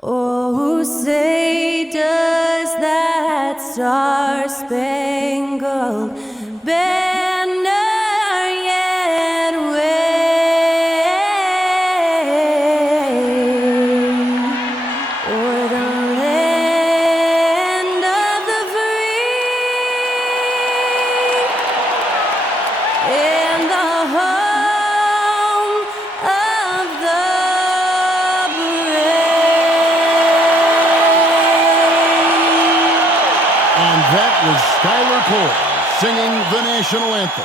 Oh, say does that star-spangled banner yet wave o'er the land of the free and the home of the That was Skylar Cole singing the national anthem.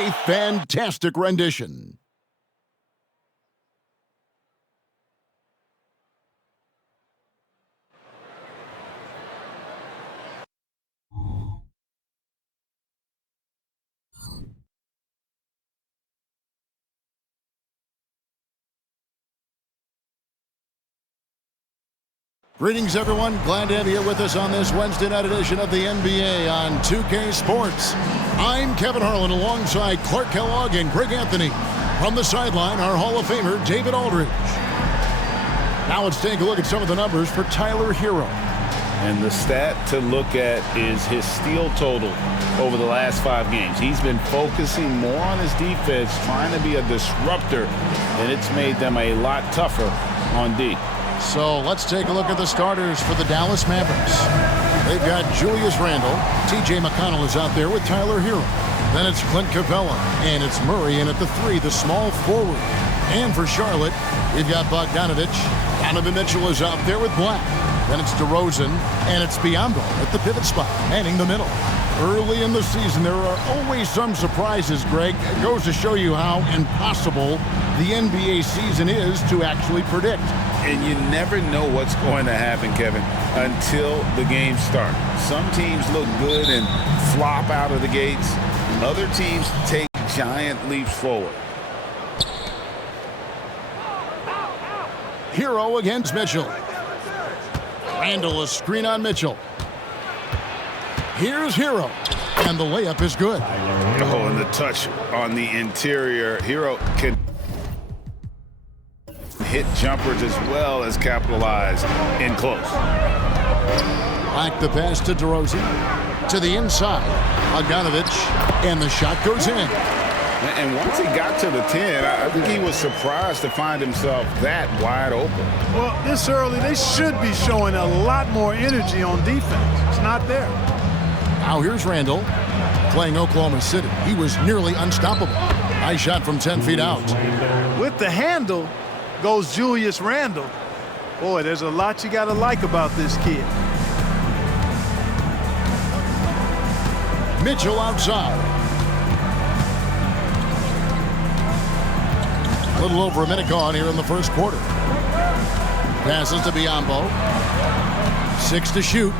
A fantastic rendition. Greetings, everyone. Glad to have you with us on this Wednesday night edition of the NBA on 2K Sports. I'm Kevin Harlan alongside Clark Kellogg and Greg Anthony. From the sideline, our Hall of Famer, David Aldridge. Now let's take a look at some of the numbers for Tyler Hero. And the stat to look at is his steal total over the last 5 games. He's been focusing more on his defense, trying to be a disruptor, and it's made them a lot tougher on D. So let's take a look at the starters for the Dallas Mavericks. They've got Julius Randle. TJ McConnell is out there with Tyler Hero. Then it's Clint Capella, and it's Murray in at the 3, the small forward. And for Charlotte, we've got Bogdanovich. Donovan Mitchell is out there with Black. Then it's DeRozan, and it's Biyombo at the pivot spot, manning the middle. Early in the season, there are always some surprises, Greg. It goes to show you how impossible the NBA season is to actually predict. And you never know what's going to happen, Kevin, until the games start. Some teams look good and flop out of the gates. Other teams take giant leaps forward. Hero against Mitchell. Randle, a screen on Mitchell. Here's Hero, and the layup is good. Oh, and the touch on the interior. Hero can hit jumpers as well as capitalize in close. Back the pass to DeRozan. To the inside. Bogdanovich, and the shot goes in. And once he got to the 10, I think he was surprised to find himself that wide open. Well, this early, they should be showing a lot more energy on defense. It's not there. Now here's Randle playing Oklahoma City. He was nearly unstoppable. Nice shot from 10 feet out. With the handle goes Julius Randle. Boy, there's a lot you got to like about this kid. Mitchell outside. A little over a minute gone here in the first quarter. Passes to Biyombo. 6 to shoot.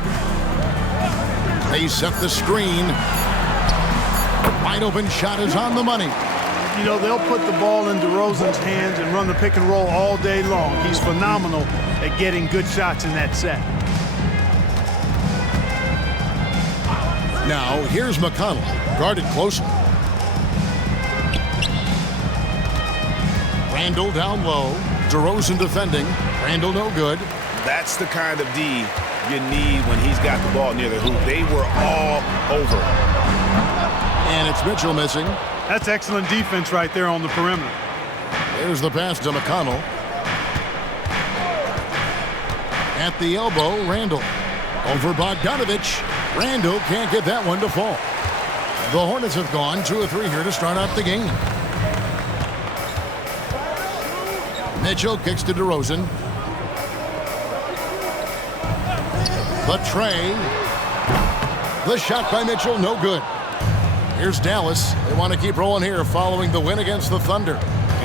They set the screen. The wide open shot is on the money. You know, they'll put the ball in DeRozan's hands and run the pick and roll all day long. He's phenomenal at getting good shots in that set. Now, here's McConnell, guarded closely. Randle down low. DeRozan defending. Randle no good. That's the kind of D you need when he's got the ball near the hoop. They were all over. And it's Mitchell missing. That's excellent defense right there on the perimeter. There's the pass to McConnell. At the elbow, Randle. Over Bogdanovich. Randle can't get that one to fall. The Hornets have gone 2 of 3 here to start out the game. Mitchell kicks to DeRozan. The tray. The shot by Mitchell, no good. Here's Dallas. They want to keep rolling here following the win against the Thunder.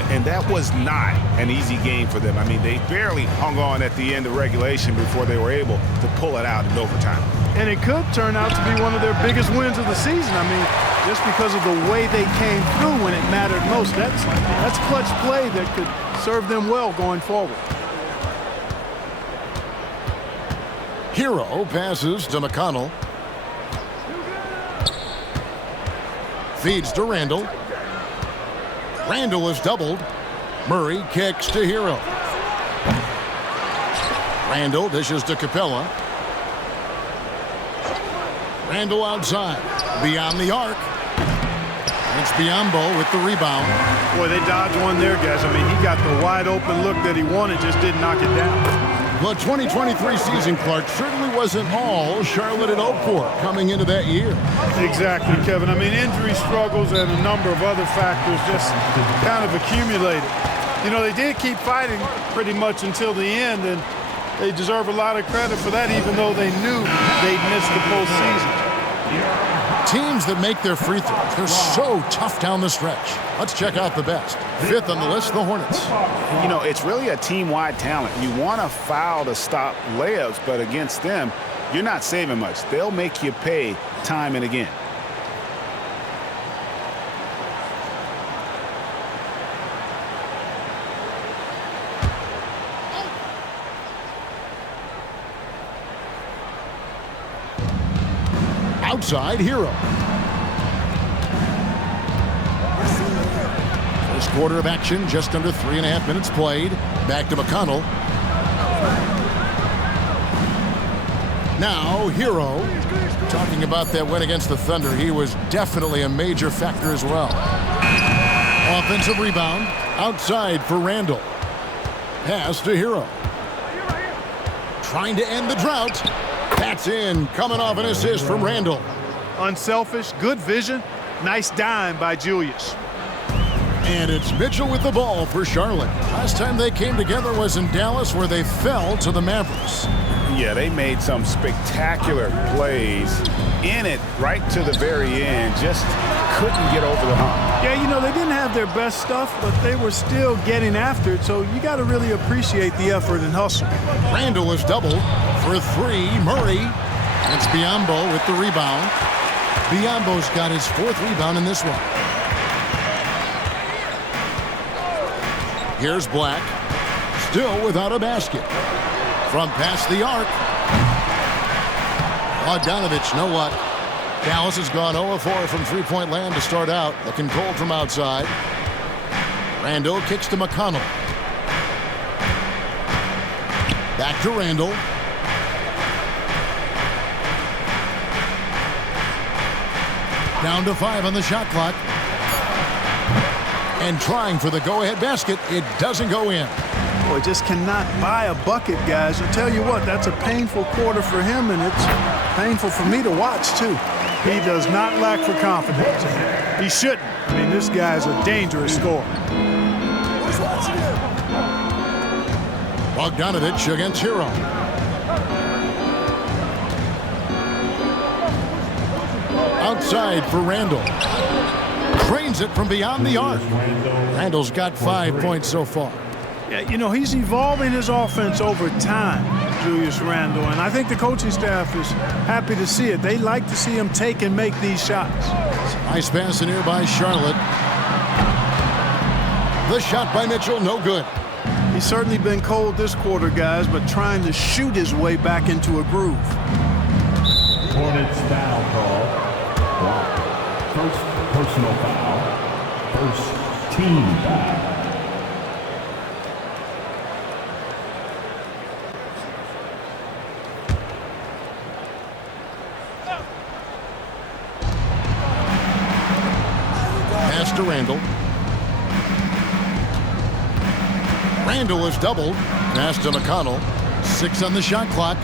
And that was not an easy game for them. I mean, they barely hung on at the end of regulation before they were able to pull it out in overtime. And it could turn out to be one of their biggest wins of the season. I mean, just because of the way they came through when it mattered most. That's clutch play that could serve them well going forward. Hero passes to McConnell. Feeds to Randall. Randall is doubled. Murray kicks to Hero. Randall dishes to Capella. Randall outside. Beyond the arc. It's Biombo with the rebound. Boy, they dodged one there, guys. I mean, he got the wide open look that he wanted, just didn't knock it down. The 2023 season, Clark, certainly wasn't all Charlotte had hoped for coming into that year. Exactly, Kevin. I mean, injury struggles and a number of other factors just kind of accumulated. You know, they did keep fighting pretty much until the end, and they deserve a lot of credit for that, even though they knew they'd missed the postseason. Teams that make their free throws, they're so tough down the stretch. Let's check out the best. Fifth on the list, the Hornets. You know, it's really a team-wide talent. You want to foul to stop layups, but against them, you're not saving much. They'll make you pay time and again. Outside, Hero. First quarter of action, just under 3.5 minutes played. Back to McConnell. Now, Hero. Talking about that win against the Thunder, he was definitely a major factor as well. Offensive rebound. Outside for Randall. Pass to Hero. Trying to end the drought. That's in, coming off an assist from Randall. Unselfish, good vision, nice dime by Julius. And it's Mitchell with the ball for Charlotte. Last time they came together was in Dallas, where they fell to the Mavericks. Yeah, they made some spectacular plays in it right to the very end. Just couldn't get over the hump. Yeah, you know, they didn't have their best stuff, but they were still getting after it, so you got to really appreciate the effort and hustle. Randall is doubled for three. Murray. It's Biombo with the rebound. Biombo's got his fourth rebound in this one. Here's Black. Still without a basket. From past the arc. Bogdanovich, know what? Dallas has gone 0-4 from three-point land to start out. Looking cold from outside. Randall kicks to McConnell. Back to Randall. Down to 5 on the shot clock. And trying for the go-ahead basket. It doesn't go in. Boy, just cannot buy a bucket, guys. I'll tell you what, that's a painful quarter for him, and it's painful for me to watch, too. He does not lack for confidence. He shouldn't. I mean, this guy's a dangerous scorer. Bogdanovich against Hero. Outside for Randall. Trains it from beyond the arc. Randall's got 5 points so far. Yeah, you know, he's evolving his offense over time, Julius Randall, and I think the coaching staff is happy to see it. They like to see him take and make these shots. Nice pass in here by Charlotte. The shot by Mitchell, no good. He's certainly been cold this quarter, guys, but trying to shoot his way back into a groove. Hornets foul call. First personal foul. First team foul. Pass to Randall. Randall is doubled. Pass to McConnell. 6 on the shot clock.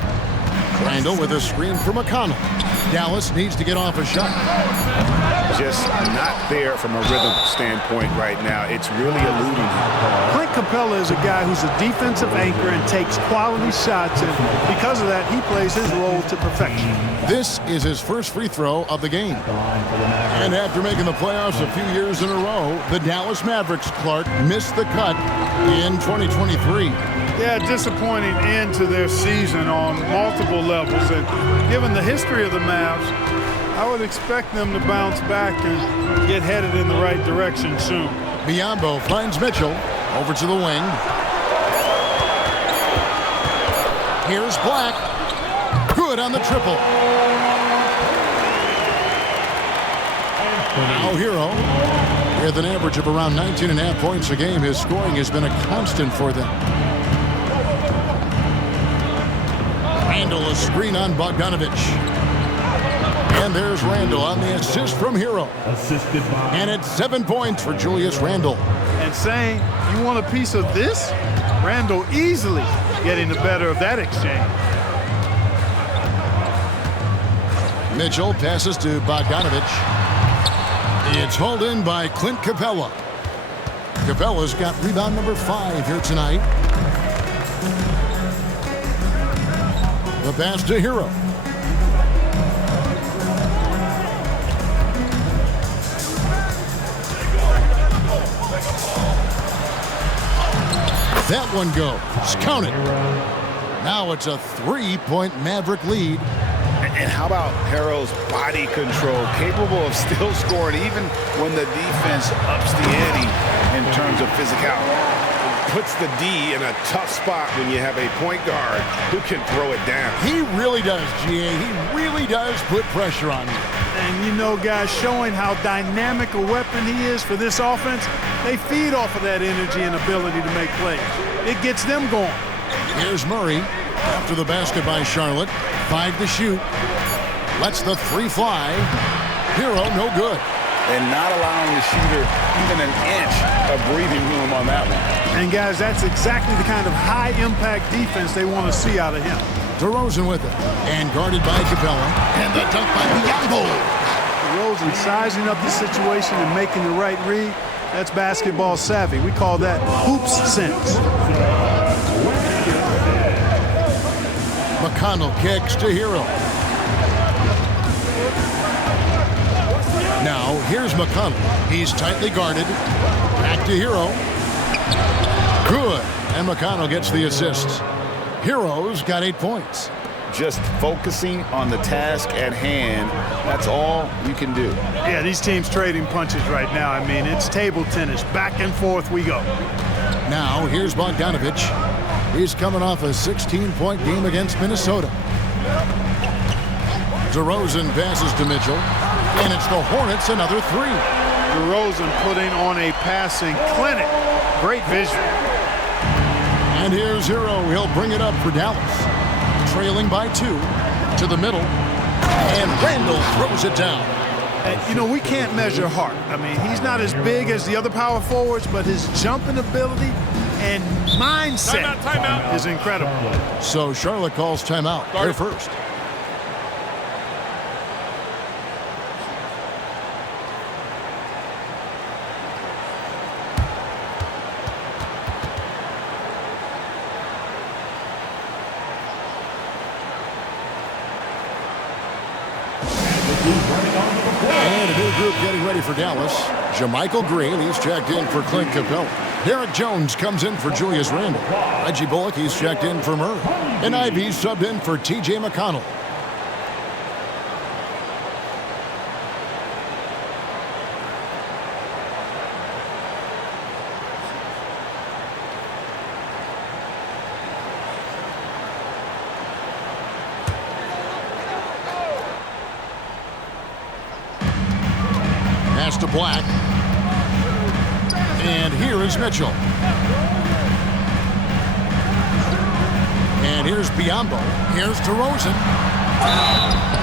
Randall with a screen for McConnell. Dallas needs to get off a shot. Just not there from a rhythm standpoint right now. It's really eluding him. Clint Capella is a guy who's a defensive anchor and takes quality shots, and because of that, he plays his role to perfection. This is his first free throw of the game. And after making the playoffs a few years in a row, the Dallas Mavericks, Clark, missed the cut in 2023. Yeah, disappointing end to their season on multiple levels. And given the history of the Mavs, I would expect them to bounce back and get headed in the right direction soon. Biombo finds Mitchell. Over to the wing. Here's Black. Good on the triple. Now Hero, with an average of around 19.5 points a game, his scoring has been a constant for them. Randall, a screen on Bogdanovich. And there's Randall on the assist from Hero. Assisted by. And it's 7 points for Julius Randall. And saying, you want a piece of this? Randall easily getting the better of that exchange. Mitchell passes to Bogdanovich. It's hauled in by Clint Capella. Capella's got rebound number 5 here tonight. The pass to Hero. That one goes. Count it. Now it's a 3-point Maverick lead. And how about Harrell's body control, capable of still scoring even when the defense ups the ante in terms of physicality. Puts the D in a tough spot when you have a point guard who can throw it down. He really does, GA. He really does put pressure on you. And you know, guys, showing how dynamic a weapon he is for this offense, they feed off of that energy and ability to make plays. It gets them going. Here's Murray after the basket by Charlotte. 5 to shoot. Lets the 3 fly. Hero, no good. And not allowing the shooter even an inch of breathing room on that one. And, guys, that's exactly the kind of high-impact defense they want to see out of him. DeRozan with it. And guarded by Capella. And the dunk by Biombo. DeRozan sizing up the situation and making the right read. That's basketball savvy. We call that hoops sense. McConnell kicks to Hero. Now, here's McConnell. He's tightly guarded. Back to Hero. Good. And McConnell gets the assist. Hero's got 8 points. Just focusing on the task at hand, that's all you can do. Yeah, these teams trading punches right now. I mean, it's table tennis. Back and forth we go. Now, here's Bogdanovich. He's coming off a 16-point game against Minnesota. DeRozan passes to Mitchell. And it's the Hornets, another 3. DeRozan putting on a passing clinic. Great vision. And here's Hero. He'll bring it up for Dallas. Trailing by 2 to the middle. And Randall throws it down. And, you know, we can't measure heart. I mean, he's not as big as the other power forwards, but his jumping ability and mindset is incredible. So Charlotte calls timeout. They're first. And a new group getting ready for Dallas. JaMychal Green, he's checked in for Clint Capella. Derek Jones comes in for Julius Randle. Reggie Bullock, he's checked in for Murray. And Ivy subbed in for TJ McConnell. Pass to Black. And here is Mitchell. And here's Biombo. Here's DeRozan.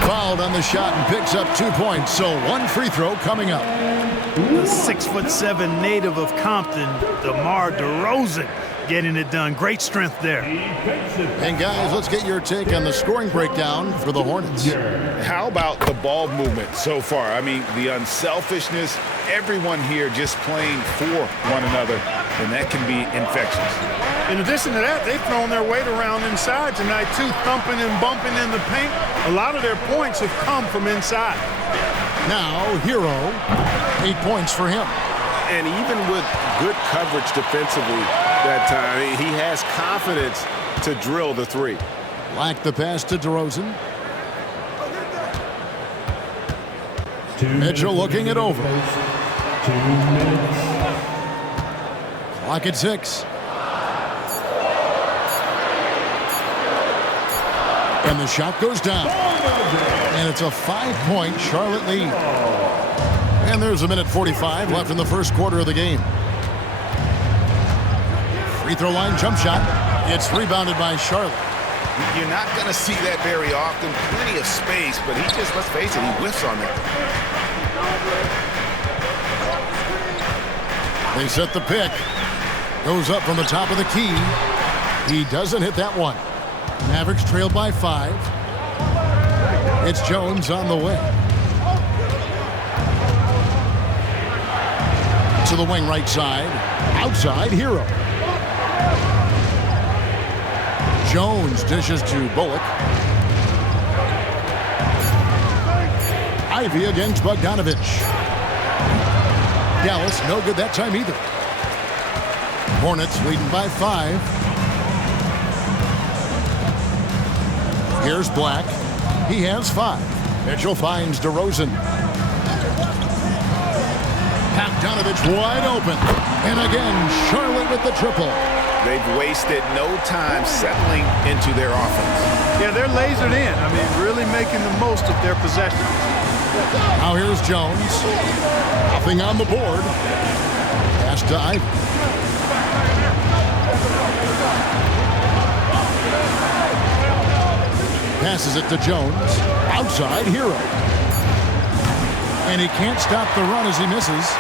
Fouled on the shot and picks up 2 points. So 1 free throw coming up. The 6'7" native of Compton, DeMar DeRozan, getting it done. Great strength there. And guys, let's get your take on the scoring breakdown for the Hornets. How about the ball movement so far? I mean, the unselfishness, everyone here just playing for one another, and that can be infectious. In addition to that, they've thrown their weight around inside tonight, too, thumping and bumping in the paint. A lot of their points have come from inside. Now, Hero, 8 points for him. And even with good coverage defensively that time, he has confidence to drill the 3. Black the pass to DeRozan. Mitchell looking it over. 2 minutes. Clock at 6. And the shot goes down. And it's a 5-point Charlotte lead. And there's a minute 45 left in the first quarter of the game. Free throw line jump shot. It's rebounded by Charlotte. You're not going to see that very often. Plenty of space, but he just, let's face it, he whiffs on that. They set the pick. Goes up from the top of the key. He doesn't hit that one. Mavericks trail by 5. It's Jones on the way. To the wing right side. Outside, Hero. Jones dishes to Bullock. Ivy against Bogdanovich. Dallas no good that time either. Hornets leading by 5. Here's Black. He has 5. Mitchell finds DeRozan. Bogdanovich wide open. And again, Charlotte with the triple. They've wasted no time settling into their offense. Yeah, they're lasered in. I mean, really making the most of their possession. Now here's Jones. Nothing on the board. Pass to Ivy. Passes it to Jones. Outside, Hero. And he can't stop the run as he misses.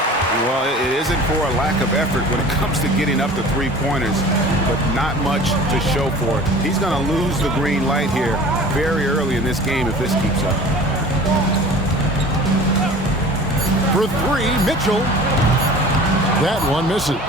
Well, it isn't for a lack of effort when it comes to getting up to three-pointers, but not much to show for it. He's going to lose the green light here very early in this game if this keeps up. For 3, Mitchell. That one misses.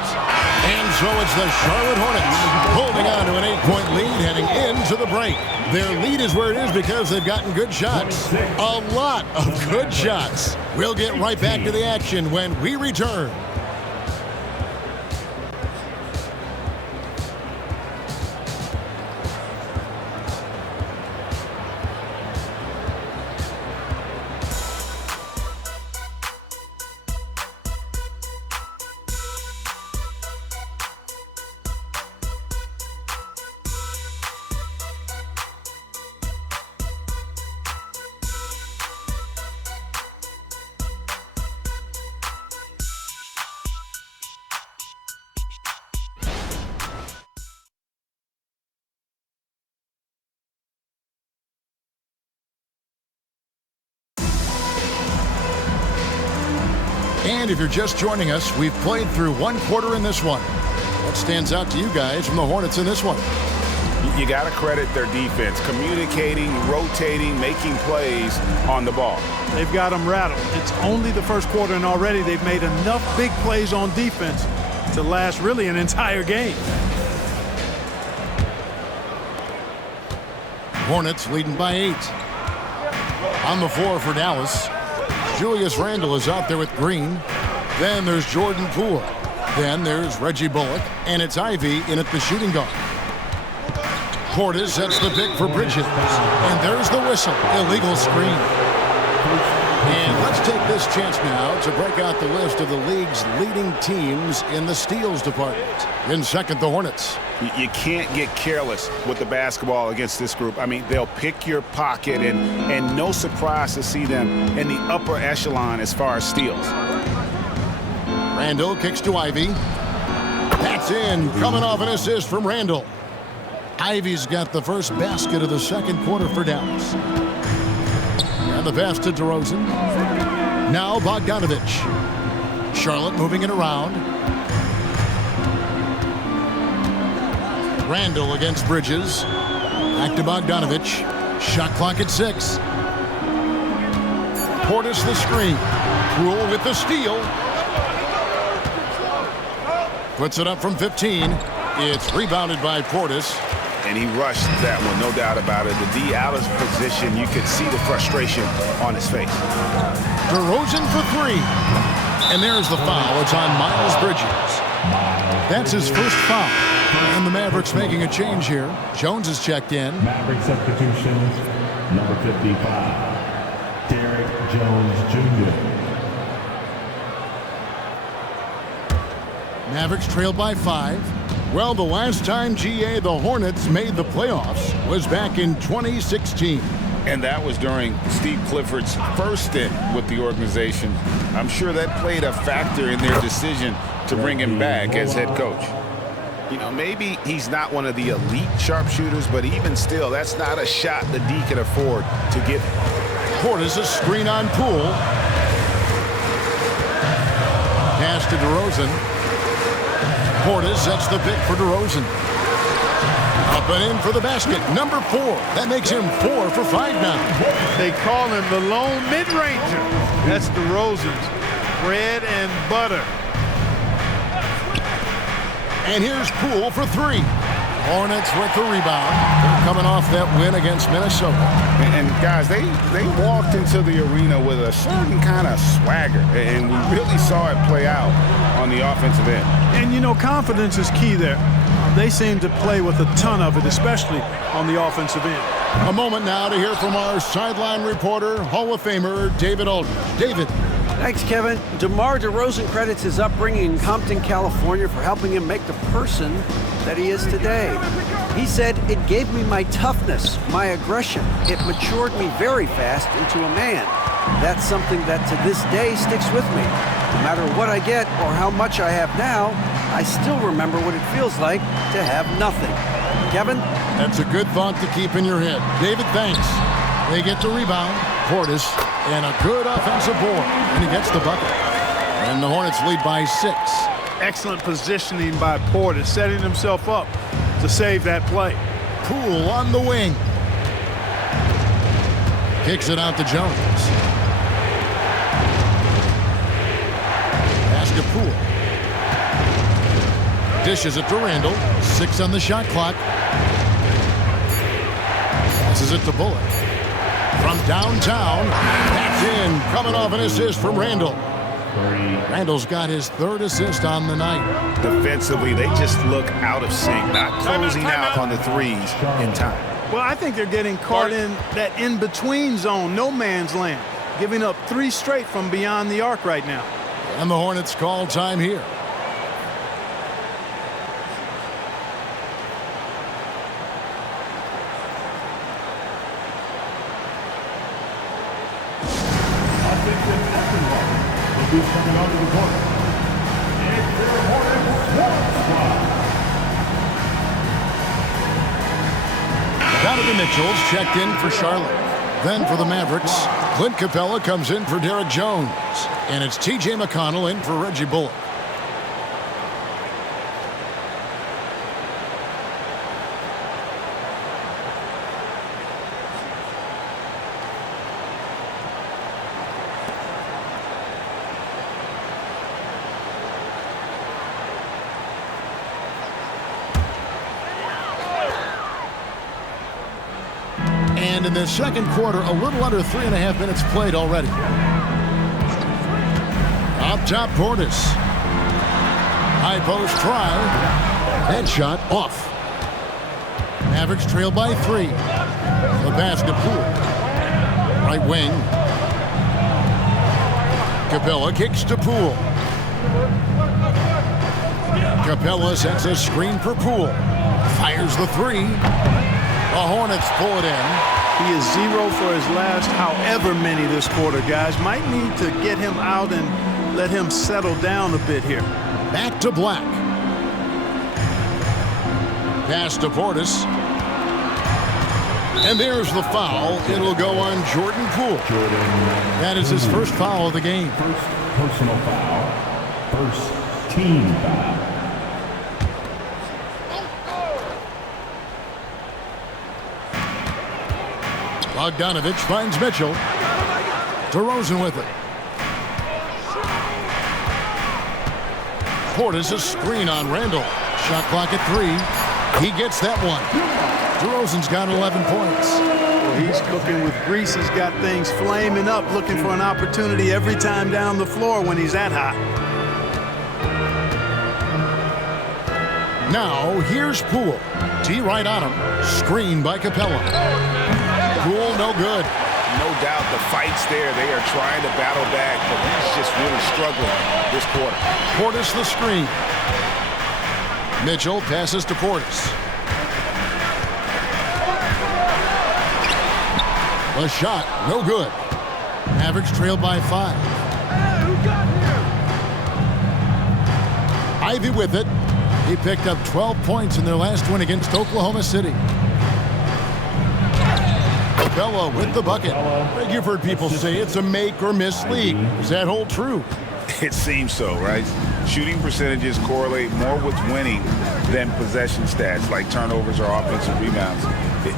And so it's the Charlotte Hornets holding on to an 8-point lead heading into the break. Their lead is where it is because they've gotten good shots. A lot of good shots. We'll get right back to the action when we return. And if you're just joining us, we've played through 1 quarter in this one. What stands out to you guys from the Hornets in this one? You got to credit their defense, communicating, rotating, making plays on the ball. They've got them rattled. It's only the first quarter, and already they've made enough big plays on defense to last really an entire game. Hornets leading by 8. On the floor for Dallas. Julius Randle is out there with Green. Then there's Jordan Poole. Then there's Reggie Bullock. And it's Ivy in at the shooting guard. Portis sets the pick for Bridges. And there's the whistle. Illegal screen. And let's take this chance now to break out the list of the league's leading teams in the steals department. In second, the Hornets. You can't get careless with the basketball against this group. I mean, they'll pick your pocket, and no surprise to see them in the upper echelon as far as steals. Randle kicks to Ivy. That's in, coming off an assist from Randle. Ivy's got the first basket of the second quarter for Dallas. And the pass to DeRozan. Now Bogdanovich. Charlotte moving it around. Randle against Bridges. Back to Bogdanovich. Shot clock at 6. Portis the screen. Poole with the steal. Puts it up from 15. It's rebounded by Portis. And he rushed that one, no doubt about it. The D out of position, you could see the frustration on his face. DeRozan for 3. And there's the foul. It's on Miles Bridges. That's his first foul. And the Mavericks making a change here. Jones is checked in. Maverick substitutions, number 55, Derek Jones Jr. Mavericks trail by 5. Well, the last time, GA, the Hornets made the playoffs was back in 2016. And that was during Steve Clifford's first stint with the organization. I'm sure that played a factor in their decision to bring him back as head coach. You know, maybe he's not one of the elite sharpshooters, but even still, that's not a shot the D can afford to give. Portis, a screen on Poole. Pass to DeRozan. Portis sets the pick for DeRozan. Up and in for the basket. Number 4. That makes him 4 for 5 now. They call him the lone mid-ranger. That's DeRozan's bread and butter. And here's Poole for 3. Hornets with the rebound. They're coming off that win against Minnesota. And guys, they walked into the arena with a certain kind of swagger, and we really saw it play out on the offensive end. And, you know, confidence is key there. They seem to play with a ton of it, especially on the offensive end. A moment now to hear from our sideline reporter, Hall of Famer David Aldridge. David. Thanks, Kevin. DeMar DeRozan credits his upbringing in Compton, California for helping him make the person that he is today. He said, "It gave me my toughness, my aggression. It matured me very fast into a man. That's something that to this day sticks with me. No matter what I get or how much I have now, I still remember what it feels like to have nothing." Kevin? That's a good thought to keep in your head. David, thanks. They get the rebound. Portis, and a good offensive board. And he gets the bucket. And the Hornets lead by 6. Excellent positioning by Portis, setting himself up to save that play. Poole on the wing. Kicks it out to Jones. Pass to Poole. Dishes it to Randall. 6 on the shot clock. Passes it to Bullock. From downtown, that's in. Coming off an assist from Randall. Randall's got his 3rd assist on the night. Defensively, they just look out of sync, not closing out on the threes in time. Well, I think they're getting caught in that in-between zone, no man's land, giving up 3 straight from beyond the arc right now. And the Hornets call time here. Coming onto the court. It's their Hornets squad. Donovan Mitchell's checked in for Charlotte. Then for the Mavericks, Clint Capella comes in for Derek Jones. And it's TJ McConnell in for Reggie Bullock. And in the second quarter, a little under 3.5 minutes played already. Up top, Portis. High post try. Headshot off. Mavericks trail by 3. The basket Poole. Right wing. Capella kicks to Poole. Capella sets a screen for Poole. Fires the 3. The Hornets pull it in. He is 0 for his last however many this quarter, guys. Might need to get him out and let him settle down a bit here. Back to Black. Pass to Portis. And there's the foul. It'll go on Jordan Poole. That is his first foul of the game. First personal foul. First team foul. Bogdanovich finds Mitchell. DeRozan with it. Portis a screen on Randall. Shot clock at 3. He gets that one. DeRozan's got 11 points. Well, he's cooking with grease. He's got things flaming up, looking for an opportunity every time down the floor when he's that hot. Now, here's Poole. T right on him. Screen by Capella. Poole no good. No doubt the fight's there. They are trying to battle back, but he's just really struggling this quarter. Portis the screen. Mitchell passes to Portis. The shot, no good. Mavericks trailed by 5. Ivy with it. He picked up 12 points in their last win against Oklahoma City. Capella with the bucket. Greg, you've heard people say it's a make or miss league. Does that hold true? It seems so, right? Shooting percentages correlate more with winning than possession stats like turnovers or offensive rebounds.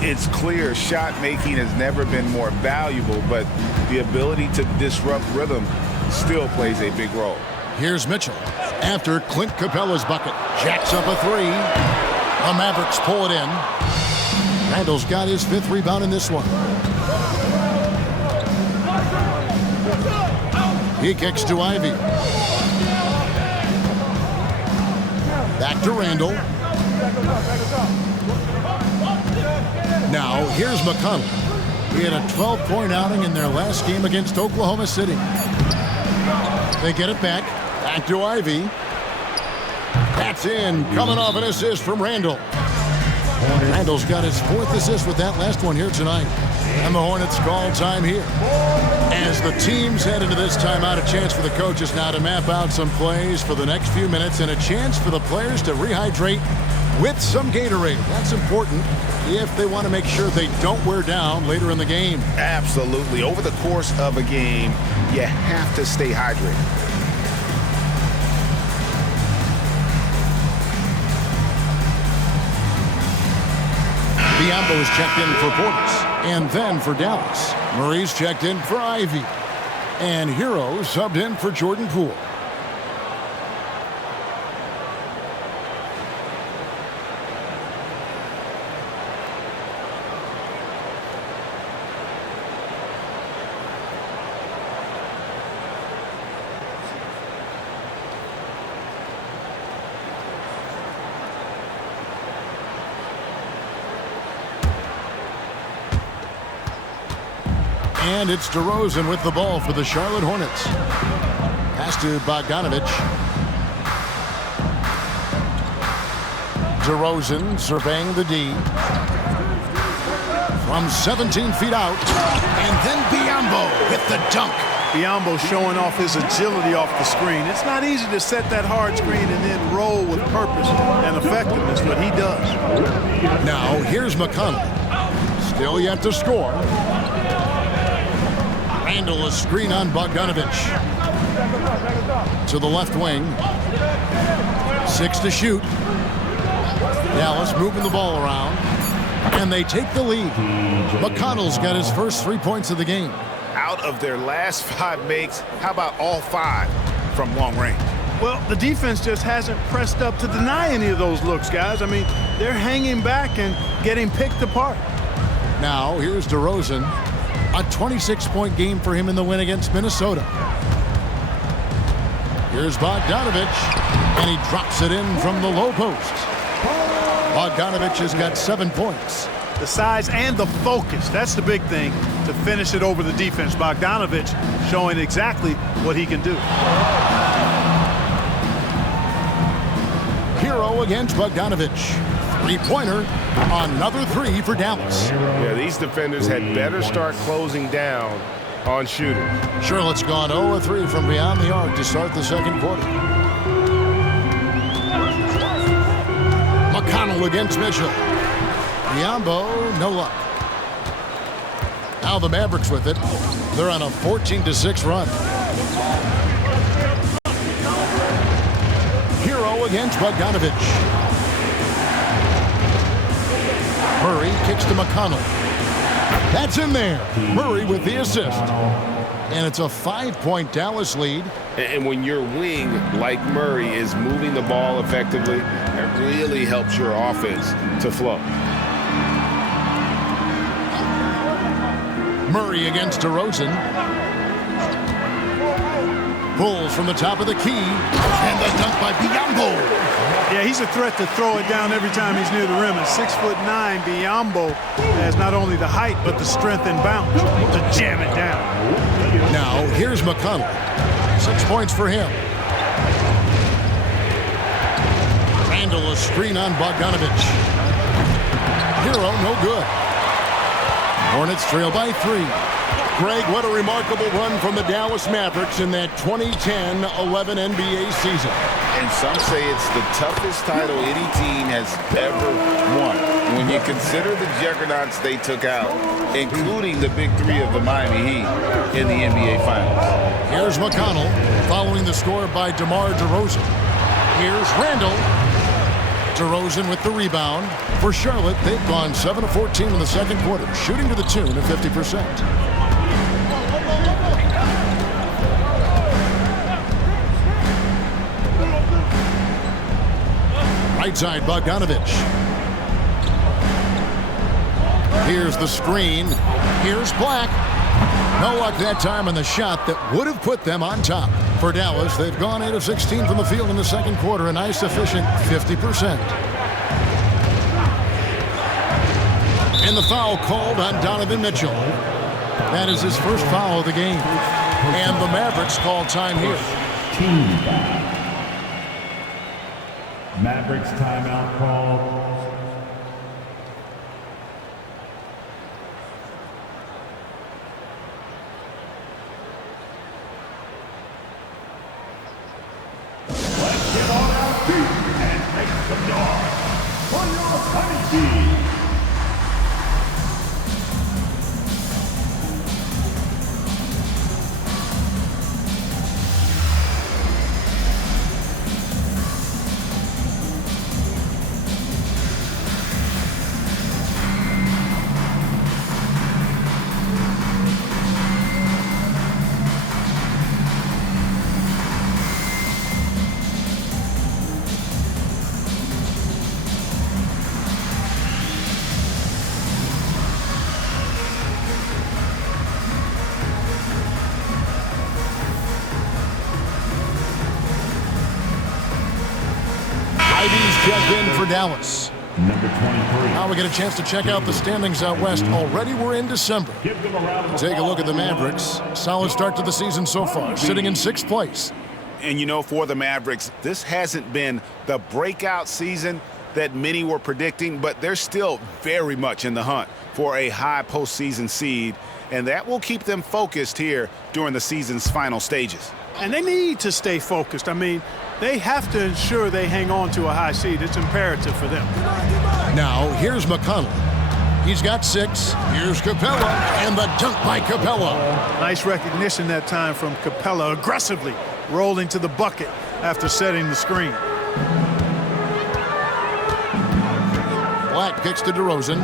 It's clear shot making has never been more valuable, but the ability to disrupt rhythm still plays a big role. Here's Mitchell after Clint Capella's bucket. Jacks up a 3. The Mavericks pull it in. Randall's got his 5th rebound in this one. He kicks to Ivy. Back to Randall. Now, here's McConnell. He had a 12-point outing in their last game against Oklahoma City. They get it back. Back to Ivy. That's in. Coming off an assist from Randall. Randall's got his 4th assist with that last one here tonight. And the Hornets call time here. As the teams head into this timeout, a chance for the coaches now to map out some plays for the next few minutes and a chance for the players to rehydrate with some Gatorade. That's important if they want to make sure they don't wear down later in the game. Absolutely. Over the course of a game, you have to stay hydrated. Biombo's checked in for Portis, and then for Dallas. Murray's checked in for Ivy, and Hero subbed in for Jordan Poole. And it's DeRozan with the ball for the Charlotte Hornets. Pass to Bogdanovich. DeRozan surveying the D. From 17 feet out. And then Biombo with the dunk. Biombo showing off his agility off the screen. It's not easy to set that hard screen and then roll with purpose and effectiveness, but he does. Now, here's McConnell. Still yet to score. Randall a screen on Bogdanovich. To the left wing. 6 to shoot. Dallas moving the ball around. And they take the lead. McConnell's got his first 3 points of the game. Out of their last 5 makes, how about all 5 from long range? Well, the defense just hasn't pressed up to deny any of those looks, guys. I mean, they're hanging back and getting picked apart. Now, here's DeRozan. A 26-point game for him in the win against Minnesota. Here's Bogdanovich, and he drops it in from the low post. Bogdanovich has got 7 points. The size and the focus, that's the big thing to finish it over the defense. Bogdanovich showing exactly what he can do. Hero against Bogdanovich. 3-pointer, another 3 for Dallas. Yeah, these defenders had better start closing down on shooting. Charlotte's gone 0-3 from beyond the arc to start the second quarter. McConnell against Mitchell. Biombo, no luck. Now the Mavericks with it. They're on a 14-6 run. Hero against Bogdanovich. Murray kicks to McConnell. That's in there. Murray with the assist. And it's a 5-point Dallas lead. And when your wing, like Murray, is moving the ball effectively, it really helps your offense to flow. Murray against DeRozan. Pulls from the top of the key. And the dunk by Biombo. Yeah, he's a threat to throw it down every time he's near the rim. At 6'9", Biombo has not only the height, but the strength and bounce to jam it down. Now, here's McConnell. 6 points for him. Randall, a screen on Bogdanovich. Hero, no good. Hornets trail by 3. Greg, what a remarkable run from the Dallas Mavericks in that 2010-11 NBA season. And some say it's the toughest title any team has ever won. When you consider the juggernauts they took out, including the big 3 of the Miami Heat in the NBA Finals. Here's McConnell following the score by DeMar DeRozan. Here's Randall. DeRozan with the rebound. For Charlotte, they've gone 7 of 14 in the second quarter, shooting to the tune of 50%. Right side, Bogdanovich. Here's the screen. Here's Black. No luck that time on the shot that would have put them on top. For Dallas, they've gone 8 of 16 from the field in the second quarter, a nice efficient 50%. And the foul called on Donovan Mitchell. That is his first foul of the game. And the Mavericks call time here. Mavericks timeout call. Let's get on our feet and make some noise for your honey bee. Checked in for Dallas. Number 23. Now we get a chance to check out the standings out west. Already we're in December. Give them a round of Take a look at the Mavericks. Solid start to the season so far, sitting in 6th place. And you know, for the Mavericks, this hasn't been the breakout season that many were predicting, but they're still very much in the hunt for a high postseason seed, and that will keep them focused here during the season's final stages. And they need to stay focused. I mean, they have to ensure they hang on to a high seed. It's imperative for them. Now, here's McConnell. He's got 6. Here's Capella, and the dunk by Capella. Nice recognition that time from Capella, aggressively rolling to the bucket after setting the screen. Black kicks to DeRozan.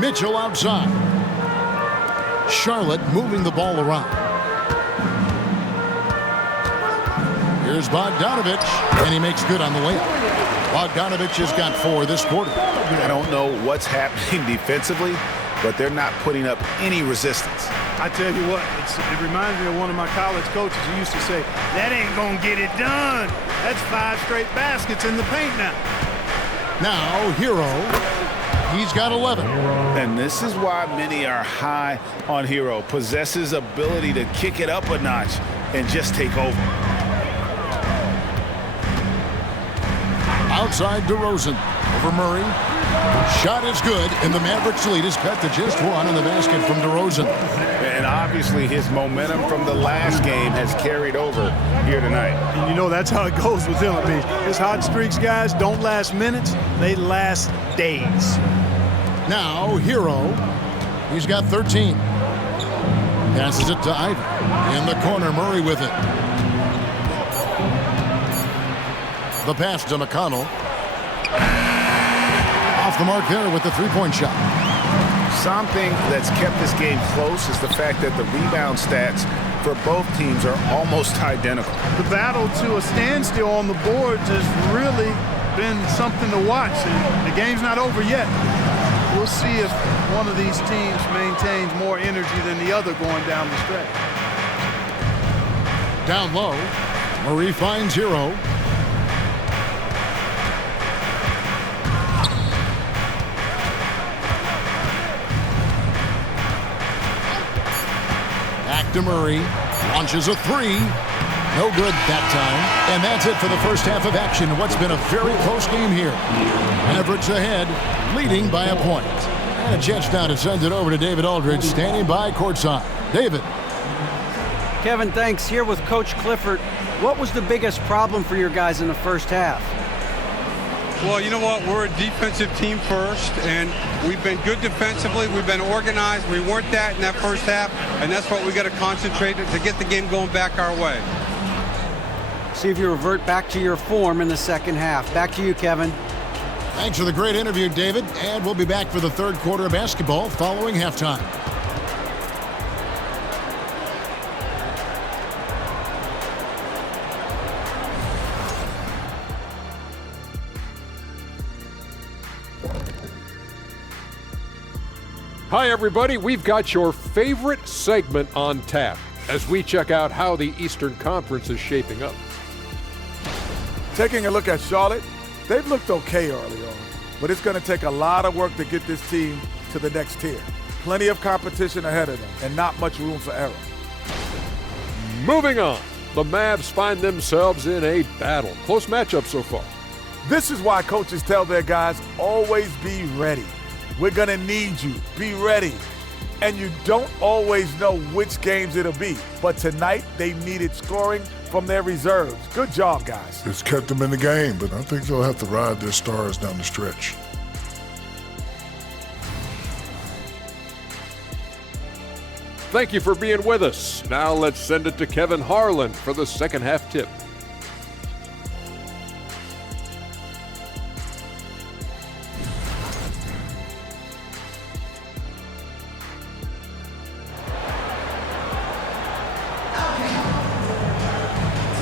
Mitchell outside. Charlotte moving the ball around. Here's Bogdanovich, and he makes good on the layup. Bogdanovich has got 4 this quarter. I don't know what's happening defensively, but they're not putting up any resistance. I tell you what, it reminds me of one of my college coaches who used to say, that ain't gonna get it done. That's 5 straight baskets in the paint now. Now, Hero, he's got 11. And this is why many are high on Hero. Possesses ability to kick it up a notch and just take over. Outside DeRozan, over Murray. Shot is good, and the Mavericks lead is cut to just 1 in the basket from DeRozan. And obviously his momentum from the last game has carried over here tonight. And you know that's how it goes with him. I mean, his hot streaks, guys, don't last minutes. They last days. Now, Hero. He's got 13. Passes it to Ivy. In the corner, Murray with it. The pass to McConnell. Off the mark there with the 3-point shot. Something that's kept this game close is the fact that the rebound stats for both teams are almost identical. The battle to a standstill on the boards has really been something to watch, and the game's not over yet. We'll see if one of these teams maintains more energy than the other going down the stretch. Down low, Murray finds Hero. Back to Murray, launches a 3. No good that time. And that's it for the first half of action. What's been a very close game here. Mavericks ahead, leading by a point. And a chance now to send it over to David Aldridge, standing by courtside. David. Kevin, thanks. Here with Coach Clifford. What was the biggest problem for your guys in the first half? Well, you know what? We're a defensive team first, and we've been good defensively. We've been organized. We weren't that in that first half, and that's what we got to concentrate on to get the game going back our way. See if you revert back to your form in the second half. Back to you, Kevin. Thanks for the great interview, David. And we'll be back for the third quarter of basketball following halftime. Hi, everybody. We've got your favorite segment on tap as we check out how the Eastern Conference is shaping up. Taking a look at Charlotte, they've looked okay early on, but it's going to take a lot of work to get this team to the next tier. Plenty of competition ahead of them and not much room for error. Moving on, the Mavs find themselves in a battle. Close matchup so far. This is why coaches tell their guys, always be ready. We're going to need you. Be ready. And you don't always know which games it'll be. But tonight, they needed scoring from their reserves. Good job, guys. It's kept them in the game, but I think they'll have to ride their stars down the stretch. Thank you for being with us. Now let's send it to Kevin Harlan for the second half tip.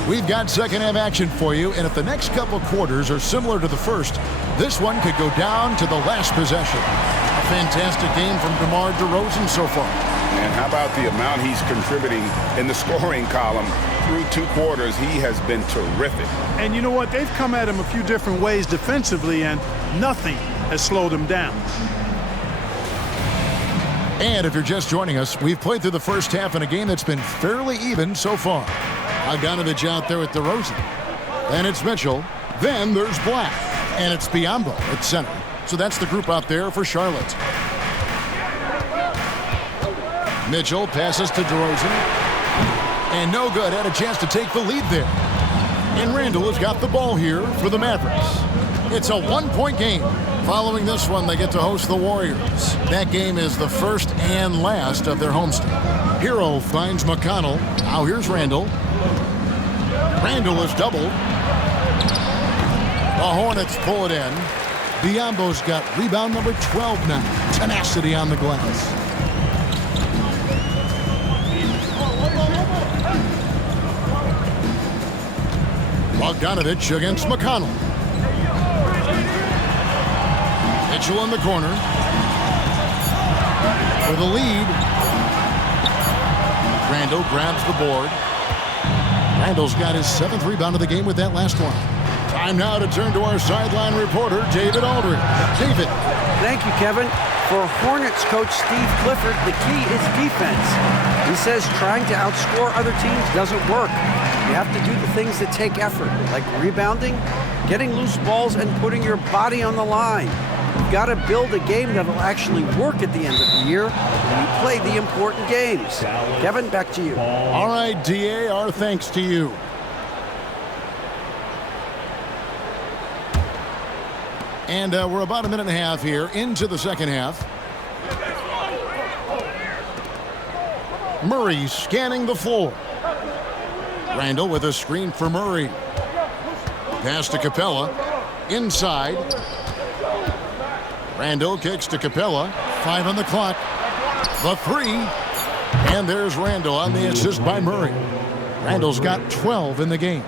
We've got second half action for you, and if the next couple quarters are similar to the first, this one could go down to the last possession. A fantastic game from DeMar DeRozan so far. And how about the amount he's contributing in the scoring column? Through two quarters, he has been terrific. And you know what? They've come at him a few different ways defensively, and nothing has slowed him down. And if you're just joining us, we've played through the first half in a game that's been fairly even so far. Bogdanovich out there with DeRozan. Then it's Mitchell. Then there's Black. And it's Biyombo at center. So that's the group out there for Charlotte. Mitchell passes to DeRozan. And no good. Had a chance to take the lead there. And Randall has got the ball here for the Mavericks. It's a one-point game. Following this one, they get to host the Warriors. That game is the first and last of their homestand. Hero finds McConnell. Now here's Randall. Randall is doubled. The Hornets pull it in. Biyombo's got rebound number 12 now. Tenacity on the glass. Bogdanovich against McConnell. Mitchell in the corner. For the lead. Randall grabs the board. Randall's got his 7th rebound of the game with that last one. Time now to turn to our sideline reporter, David Aldridge. David. Thank you, Kevin. For Hornets coach Steve Clifford, the key is defense. He says trying to outscore other teams doesn't work. You have to do the things that take effort, like rebounding, getting loose balls, and putting your body on the line. You've got to build a game that will actually work at the end of the year when you play the important games. Kevin, back to you. All right, DA, our thanks to you. And we're about a minute and a half here into the second half. Murray scanning the floor. Randall with a screen for Murray. Pass to Capella. Inside. Randall kicks to Capella. 5 on the clock. The 3. And there's Randall on the assist by Murray. Randall's got 12 in the game.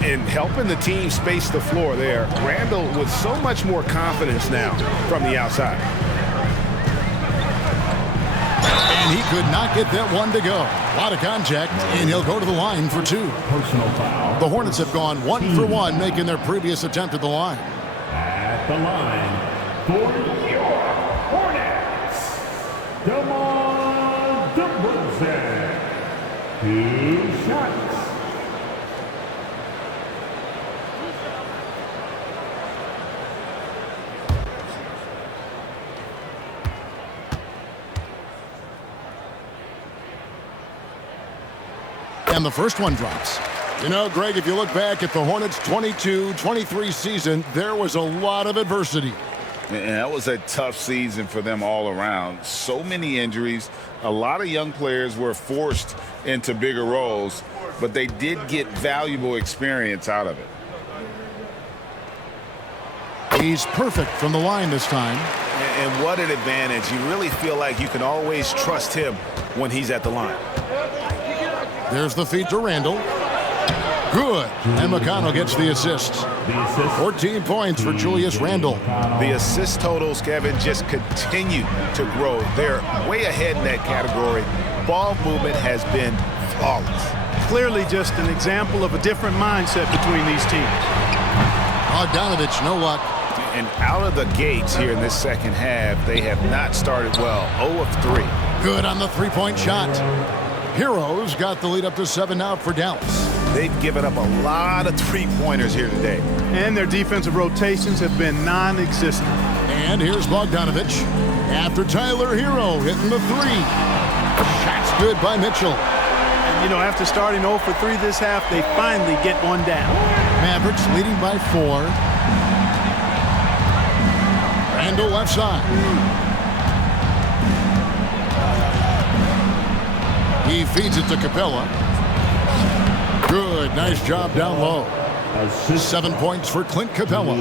And helping the team space the floor there. Randall with so much more confidence now from the outside. And he could not get that one to go. A lot of contact, and he'll go to the line for 2. Personal foul. The Hornets have gone 1 for 1, making their previous attempt at the line. At the line for your Hornets, DeMar DeRozan. 2 shots. And the first one drops. You know, Greg, if you look back at the Hornets' 22-23 season, there was a lot of adversity. And that was a tough season for them all around. So many injuries. A lot of young players were forced into bigger roles, but they did get valuable experience out of it. He's perfect from the line this time. And what an advantage. You really feel like you can always trust him when he's at the line. There's the feed to Randall. Good. And McConnell gets the assist. 14 points for Julius Randle. The assist totals, Kevin, just continue to grow. They're way ahead in that category. Ball movement has been flawless. Clearly just an example of a different mindset between these teams. Bogdanovich, no luck. And out of the gates here in this second half, they have not started well. 0 of 3. Good on the three-point shot. Heroes got the lead up to 7 now for Dallas. They've given up a lot of three-pointers here today. And their defensive rotations have been non-existent. And here's Bogdanovich. After Tyler Hero hitting the three. Shot's good by Mitchell. And, you know, after starting 0 for 3 this half, they finally get one down. Mavericks leading by 4. Randall left side. He feeds it to Capella. Good, nice job down low. 7 points for Clint Capella.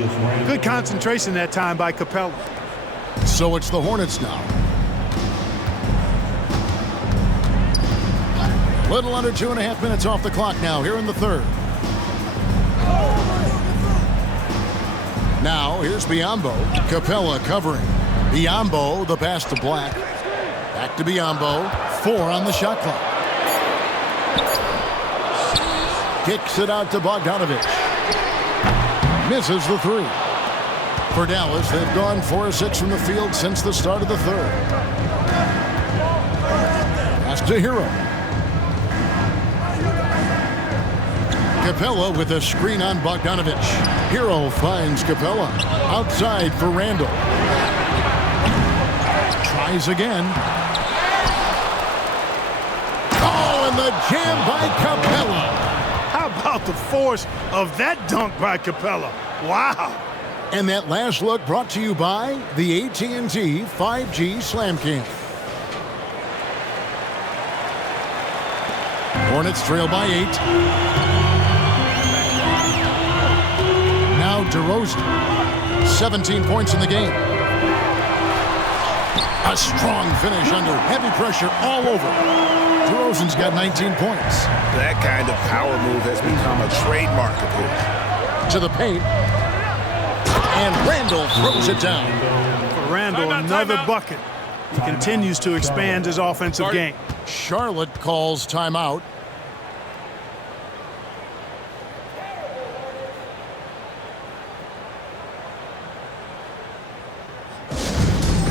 Good concentration that time by Capella. So it's the Hornets now. Little under 2.5 minutes off the clock now here in the third. Now here's Biyombo. Capella covering. Biyombo, the pass to Black. Back to Biyombo. 4 on the shot clock. Kicks it out to Bogdanovich. Misses the 3. For Dallas, they've gone 4 of 6 from the field since the start of the third. Pass to Hero. Capella with a screen on Bogdanovich. Hero finds Capella. Outside for Randall. Tries again. Oh, and the jam by Capella. How about the force of that dunk by Capella? Wow. And that last look brought to you by the AT&T 5G Slam King. Hornets trail by 8. Now DeRozan. 17 points in the game. A strong finish under heavy pressure all over. DeRozan's got 19 points. That kind of power move has become a trademark of his. To the paint. And Randall throws it down. For Randall, another bucket. He continues to expand his offensive game. Charlotte calls timeout.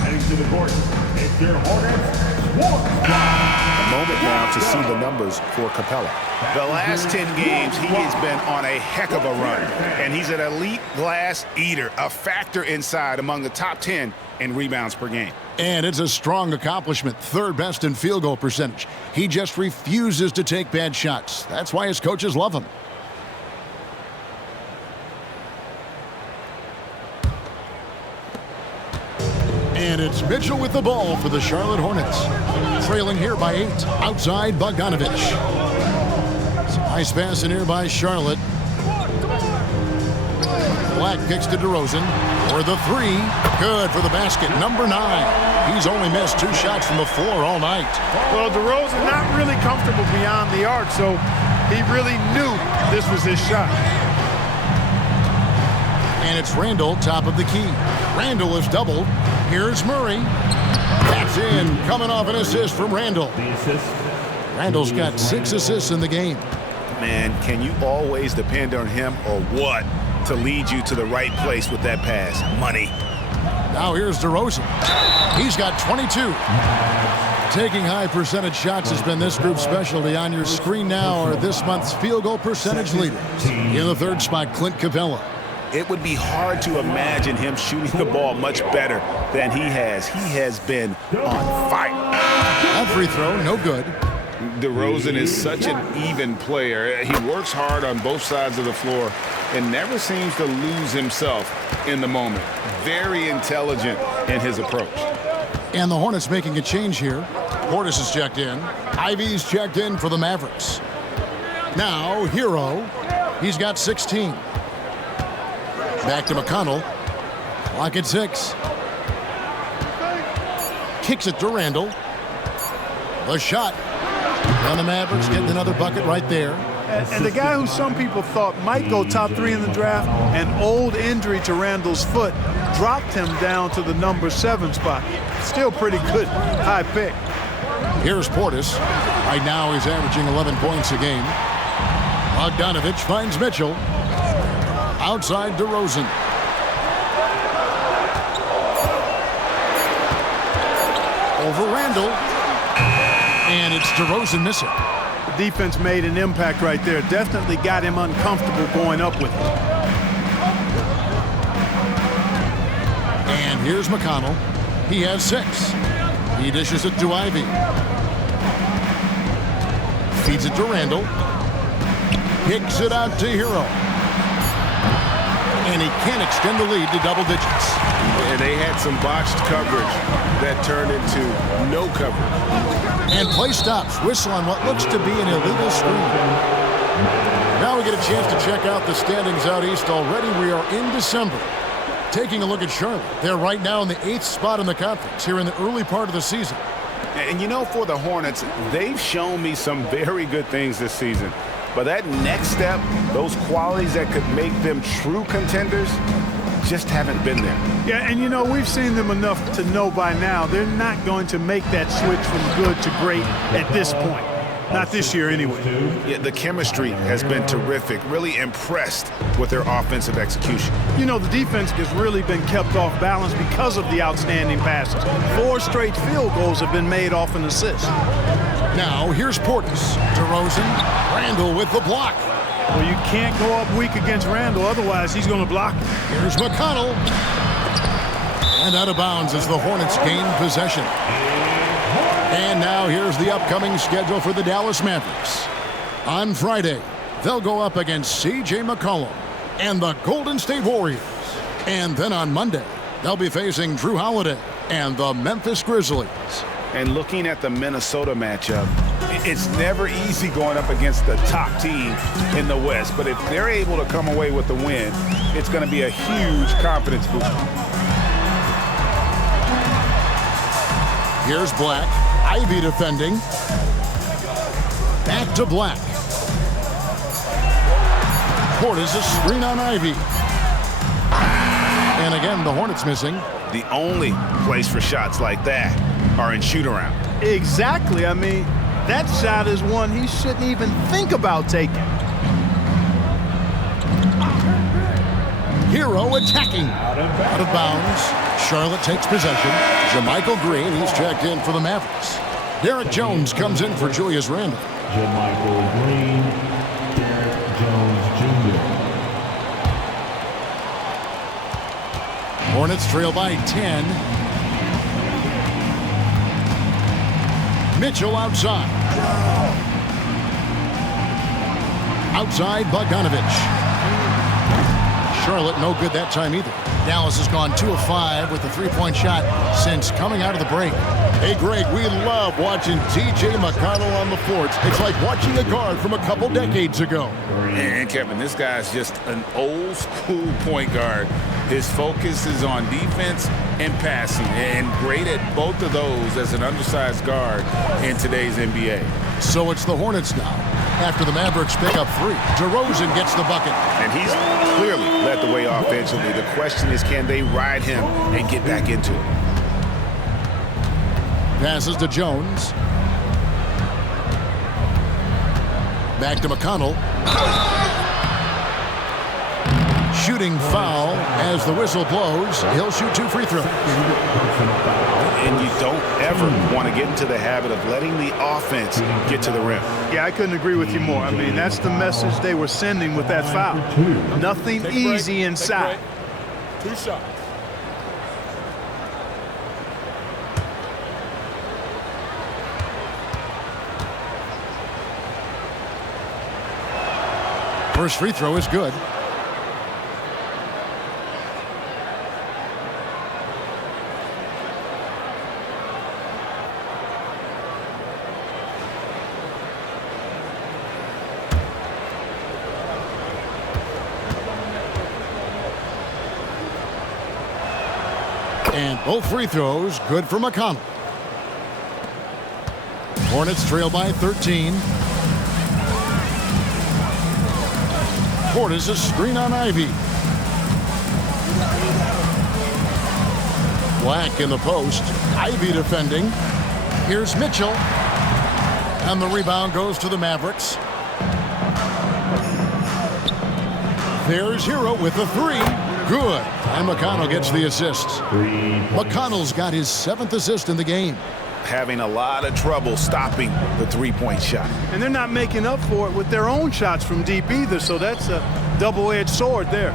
Heading to the court, it's your Hornets. A moment now to see the numbers for Capella. The last 10 games, he has been on a heck of a run. And he's an elite glass eater, a factor inside among the top 10 in rebounds per game. And it's a strong accomplishment. 3rd best in field goal percentage. He just refuses to take bad shots. That's why his coaches love him. And it's Mitchell with the ball for the Charlotte Hornets. Trailing here by 8. Outside Bogdanovich. Some nice pass in here by Charlotte. Black kicks to DeRozan for the 3. Good for the basket. Number 9. He's only missed 2 shots from the floor all night. Well, DeRozan not really comfortable beyond the arc, so he really knew this was his shot. And it's Randall, top of the key. Randall is doubled. Here's Murray. That's in, coming off an assist from Randall. Randall's got 6 assists in the game. Man, can you always depend on him or what to lead you to the right place with that pass? Money. Now here's DeRozan. He's got 22. Taking high percentage shots has been this group's specialty. On your screen now are this month's field goal percentage leaders. In the 3rd spot, Clint Capella. It would be hard to imagine him shooting the ball much better than he has. He has been on fire. That free throw, no good. DeRozan is such an even player. He works hard on both sides of the floor and never seems to lose himself in the moment. Very intelligent in his approach. And the Hornets making a change here. Portis is checked in. Ivy's checked in for the Mavericks. Now, Hero. He's got 16. Back to McConnell. Clock at 6. Kicks it to Randall. The shot. And the Mavericks getting another bucket right there. And the guy who some people thought might go top 3 in the draft, an old injury to Randall's foot, dropped him down to the number 7 spot. Still pretty good high pick. Here's Portis. Right now he's averaging 11 points a game. Bogdanovich finds Mitchell. Outside DeRozan. Over Randall. And it's DeRozan missing. The defense made an impact right there. Definitely got him uncomfortable going up with it. And here's McConnell. He has 6. He dishes it to Ivy. Feeds it to Randall. Kicks it out to Hero. And he can't extend the lead to double digits. And they had some botched coverage that turned into no coverage. And play stops. Whistle on what looks to be an illegal screen. Now we get a chance to check out the standings out east already. We are in December. Taking a look at Charlotte. They're right now in the 8th spot in the conference here in the early part of the season. And you know, for the Hornets, they've shown me some very good things this season. But that next step, those qualities that could make them true contenders, just haven't been there. Yeah, and you know, we've seen them enough to know by now they're not going to make that switch from good to great at this point. Not this year anyway. Yeah, the chemistry has been terrific. Really impressed with their offensive execution. You know, the defense has really been kept off balance because of the outstanding passes. 4 straight field goals have been made off an assist. Now, here's Portis. DeRozan. Randall with the block. Well, you can't go up weak against Randall, otherwise he's going to block. Here's McConnell. And out of bounds as the Hornets gain possession. And now here's the upcoming schedule for the Dallas Mavericks. On Friday, they'll go up against C.J. McCollum and the Golden State Warriors. And then on Monday, they'll be facing Drew Holiday and the Memphis Grizzlies. And looking at the Minnesota matchup, it's never easy going up against the top team in the West. But if they're able to come away with the win, it's going to be a huge confidence boost. Here's Black. Ivy defending. Back to Black. Portis a screen on Ivy. And again, the Hornets missing. The only place for shots like that are in shoot-around. Exactly. I mean, that shot is one he shouldn't even think about taking. Hero attacking. Out of bounds. Charlotte takes possession. JaMychal Green, he's checked in for the Mavericks. Derek Jones comes in for Julius Randle. JaMychal Green, Derek Jones Jr. Hornets trail by 10. Mitchell outside. Outside Bogdanovich. Charlotte no good that time either. Dallas has gone 2 of 5 with the 3-point shot since coming out of the break. Hey, Greg, we love watching T.J. McConnell on the floor. It's like watching a guard from a couple decades ago. And Kevin, this guy's just an old school point guard. His focus is on defense and passing, and great at both of those as an undersized guard in today's NBA. So it's the Hornets now. After the Mavericks pick up 3, DeRozan gets the bucket. And he's clearly led the way offensively. The question is, can they ride him and get back into it? Passes to Jones. Back to McConnell. Shooting foul as the whistle blows. He'll shoot 2 free throws. And you don't ever want to get into the habit of letting the offense get to the rim. Yeah, I couldn't agree with you more. I mean, that's the message they were sending with that foul. Nothing easy inside. 2 shots. First free throw is good. And both free throws good for McConnell. Hornets trail by 13. Portis a screen on Ivy. Black in the post. Ivy defending. Here's Mitchell. And the rebound goes to the Mavericks. There's Hero with the three. Good. And McConnell gets the assist. McConnell's got his 7th assist in the game. Having a lot of trouble stopping the three-point shot. And they're not making up for it with their own shots from deep either, so that's a double-edged sword there.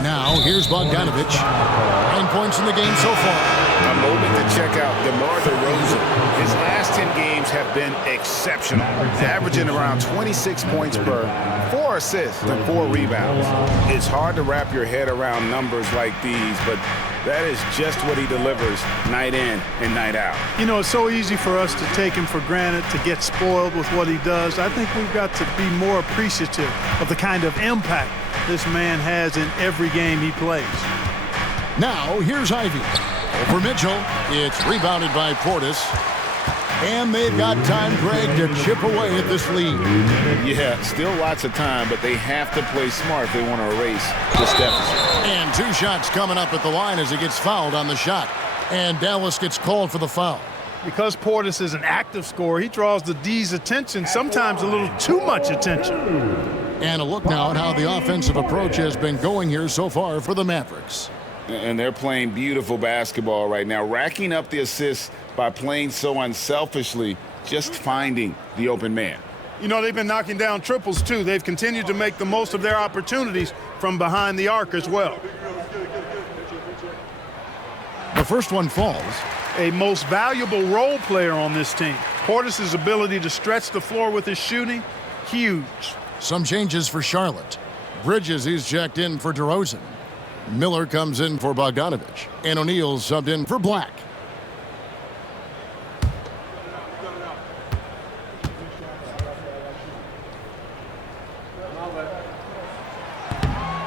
Now, here's Bogdanovich. 9 points in the game so far. A moment to check out DeMar DeRozan. His last 10 games have been exceptional, averaging around 26 points per, 4 assists and 4 rebounds. It's hard to wrap your head around numbers like these, but that is just what he delivers night in and night out. You know, it's so easy for us to take him for granted, to get spoiled with what he does. I think we've got to be more appreciative of the kind of impact this man has in every game he plays. Now, here's Ivy. Over Mitchell. It's rebounded by Portis. And they've got time, Greg, to chip away at this lead. Yeah, still lots of time, but they have to play smart if they want to erase this deficit. And 2 shots coming up at the line as he gets fouled on the shot. And Dallas gets called for the foul. Because Portis is an active scorer, he draws the D's attention, sometimes a little too much attention. And a look now at how the offensive approach has been going here so far for the Mavericks. And they're playing beautiful basketball right now, racking up the assists by playing so unselfishly, just finding the open man. You know, they've been knocking down triples, too. They've continued to make the most of their opportunities from behind the arc as well. The first one falls. A most valuable role player on this team. Portis' ability to stretch the floor with his shooting, huge. Some changes for Charlotte. Bridges is checked in for DeRozan. Miller comes in for Bogdanovich. And O'Neal's subbed in for Black.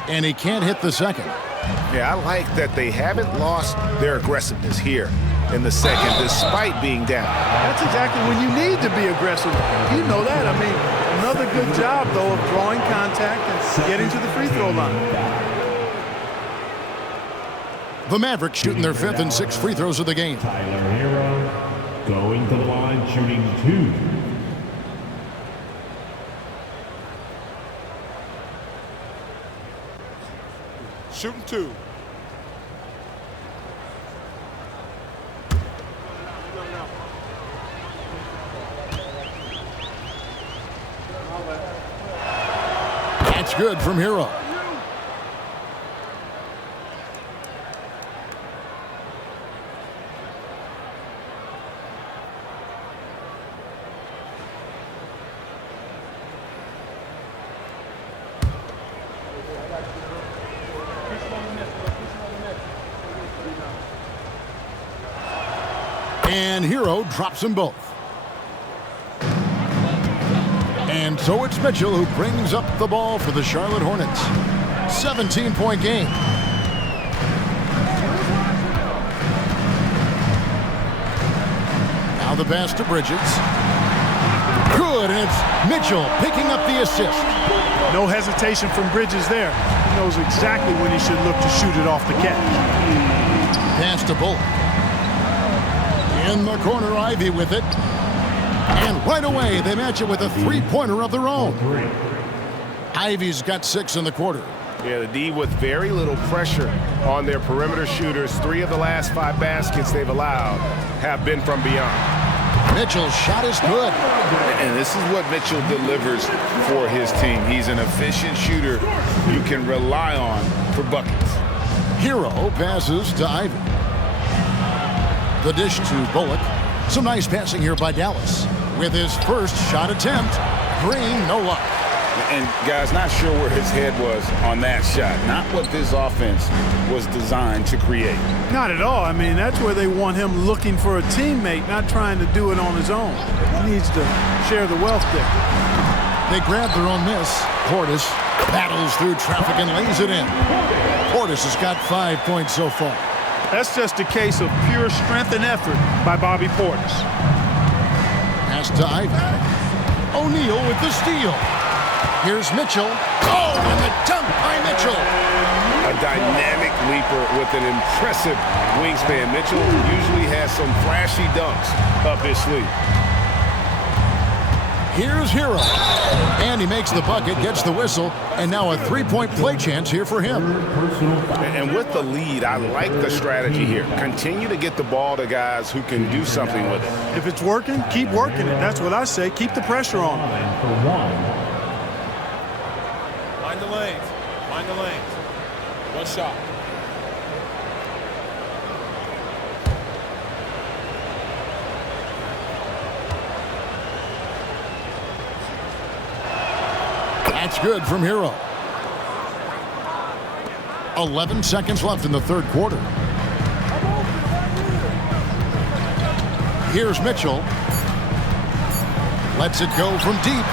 And he can't hit the second. Yeah, I like that they haven't lost their aggressiveness here in the second, despite being down. That's exactly when you need to be aggressive. You know that. I mean, another good job, though, of drawing contact and getting to the free throw line. The Mavericks shooting their 5th and 6th free throws of the game. Tyler Hero going to the line, shooting 2. Shooting 2. That's good from Hero. And Hero drops them both. And so it's Mitchell who brings up the ball for the Charlotte Hornets. 17-point game. Now the pass to Bridges. Good, and it's Mitchell picking up the assist. No hesitation from Bridges there. He knows exactly when he should look to shoot it off the catch. Pass to Bullock. In the corner, Ivy with it. And right away, they match it with a three-pointer of their own. Ivy's got 6 in the quarter. Yeah, the D with very little pressure on their perimeter shooters. 3 of the last 5 baskets they've allowed have been from beyond. Mitchell's shot is good. And this is what Mitchell delivers for his team. He's an efficient shooter you can rely on for buckets. Hero passes to Ivy. The dish to Bullock. Some nice passing here by Dallas. With his first shot attempt, Green, no luck. And guys, not sure where his head was on that shot. Not what this offense was designed to create. Not at all. I mean, that's where they want him looking for a teammate, not trying to do it on his own. He needs to share the wealth there. They grab their own miss. Portis battles through traffic and lays it in. Portis has got 5 points so far. That's just a case of pure strength and effort by Bobby Portis. Pass to Ivy. O'Neal with the steal. Here's Mitchell. Oh, and the dunk by Mitchell. A dynamic leaper with an impressive wingspan. Mitchell usually has some flashy dunks up his sleeve. Here's Hero. And he makes the bucket, gets the whistle, and now a three-point play chance here for him. And with the lead, I like the strategy here. Continue to get the ball to guys who can do something with it. If it's working, keep working it. That's what I say. Keep the pressure on. Mind the lanes. Mind the lanes. One shot. That's good from Hero. 11 seconds left in the third quarter. Here's Mitchell. Lets it go from deep.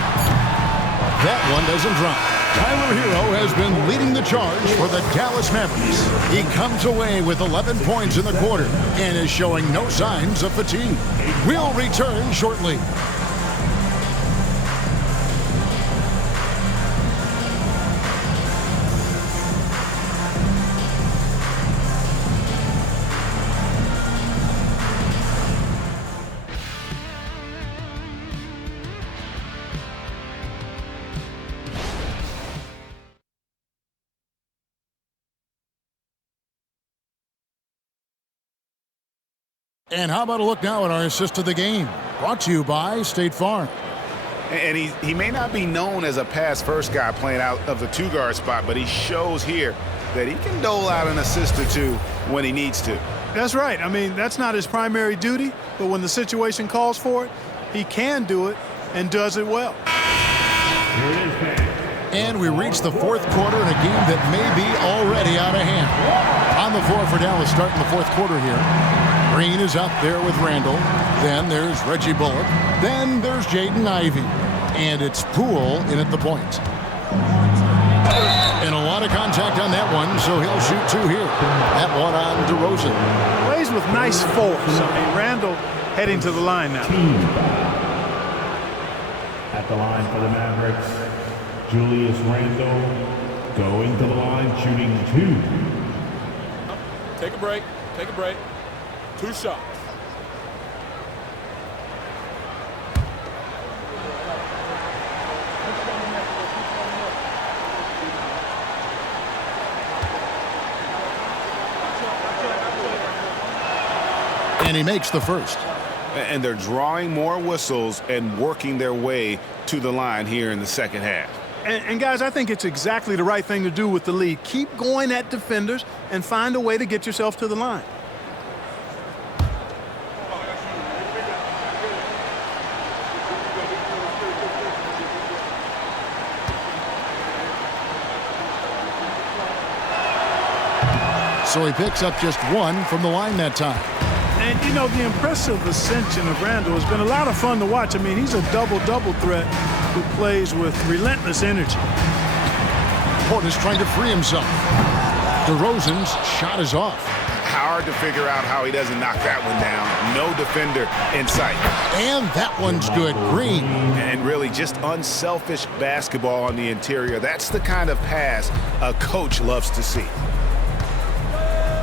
That one doesn't drop. Tyler Hero has been leading the charge for the Dallas Mavericks. He comes away with 11 points in the quarter and is showing no signs of fatigue. We'll return shortly. And how about a look now at our assist to the game? Brought to you by State Farm. And he may not be known as a pass-first guy playing out of the two-guard spot, but he shows here that he can dole out an assist or two when he needs to. That's right. I mean, that's not his primary duty, but when the situation calls for it, he can do it and does it well. And we reach the fourth quarter in a game that may be already out of hand. On the floor for Dallas starting the fourth quarter here. Green is out there with Randall. Then there's Reggie Bullock. Then there's Jaden Ivey. And it's Poole in at the point. And a lot of contact on that one, so he'll shoot two here. That one on DeRozan. Plays with nice force. I mean, Randall heading to the line now. At the line for the Mavericks, Julius Randle going to the line, shooting two. Take a break. Take a break. Two shots. And he makes the first. And they're drawing more whistles and working their way to the line here in the second half. And guys, I think it's exactly the right thing to do with the lead. Keep going at defenders and find a way to get yourself to the line. So he picks up just one from the line that time. And, you know, the impressive ascension of Randall has been a lot of fun to watch. I mean, he's a double-double threat who plays with relentless energy. Portis trying to free himself. DeRozan's shot is off. Hard to figure out how he doesn't knock that one down. No defender in sight. And that one's good. Green. And really just unselfish basketball on the interior. That's the kind of pass a coach loves to see.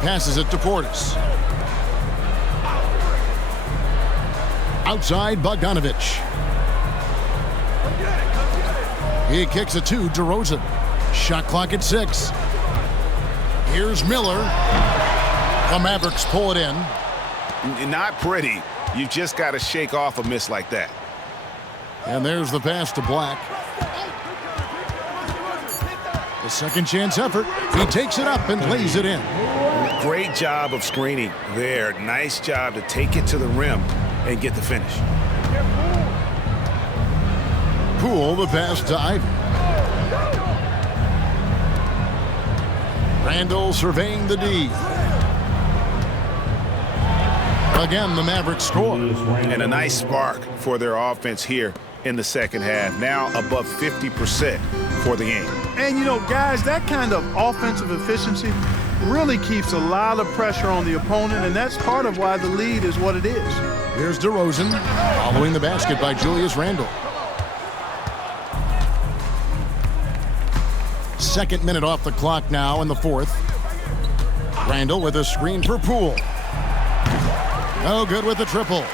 Passes it to Portis. Outside Bogdanovich. He kicks it to DeRozan. Shot clock at 6. Here's Miller. The Mavericks pull it in. Not pretty. You just got to shake off a miss like that. And there's the pass to Black. The second chance effort. He takes it up and lays it in. Great job of screening there. Nice job to take it to the rim and get the finish. Poole the pass to Ivey. Randall surveying the D. Again, the Mavericks score. And a nice spark for their offense here in the second half. Now above 50% for the game. And, you know, guys, that kind of offensive efficiency really keeps a lot of pressure on the opponent, and that's part of why the lead is what it is. Here's DeRozan following the basket by Julius Randle. Second minute off the clock now in the fourth. Randle with a screen for Poole. No good with the triple.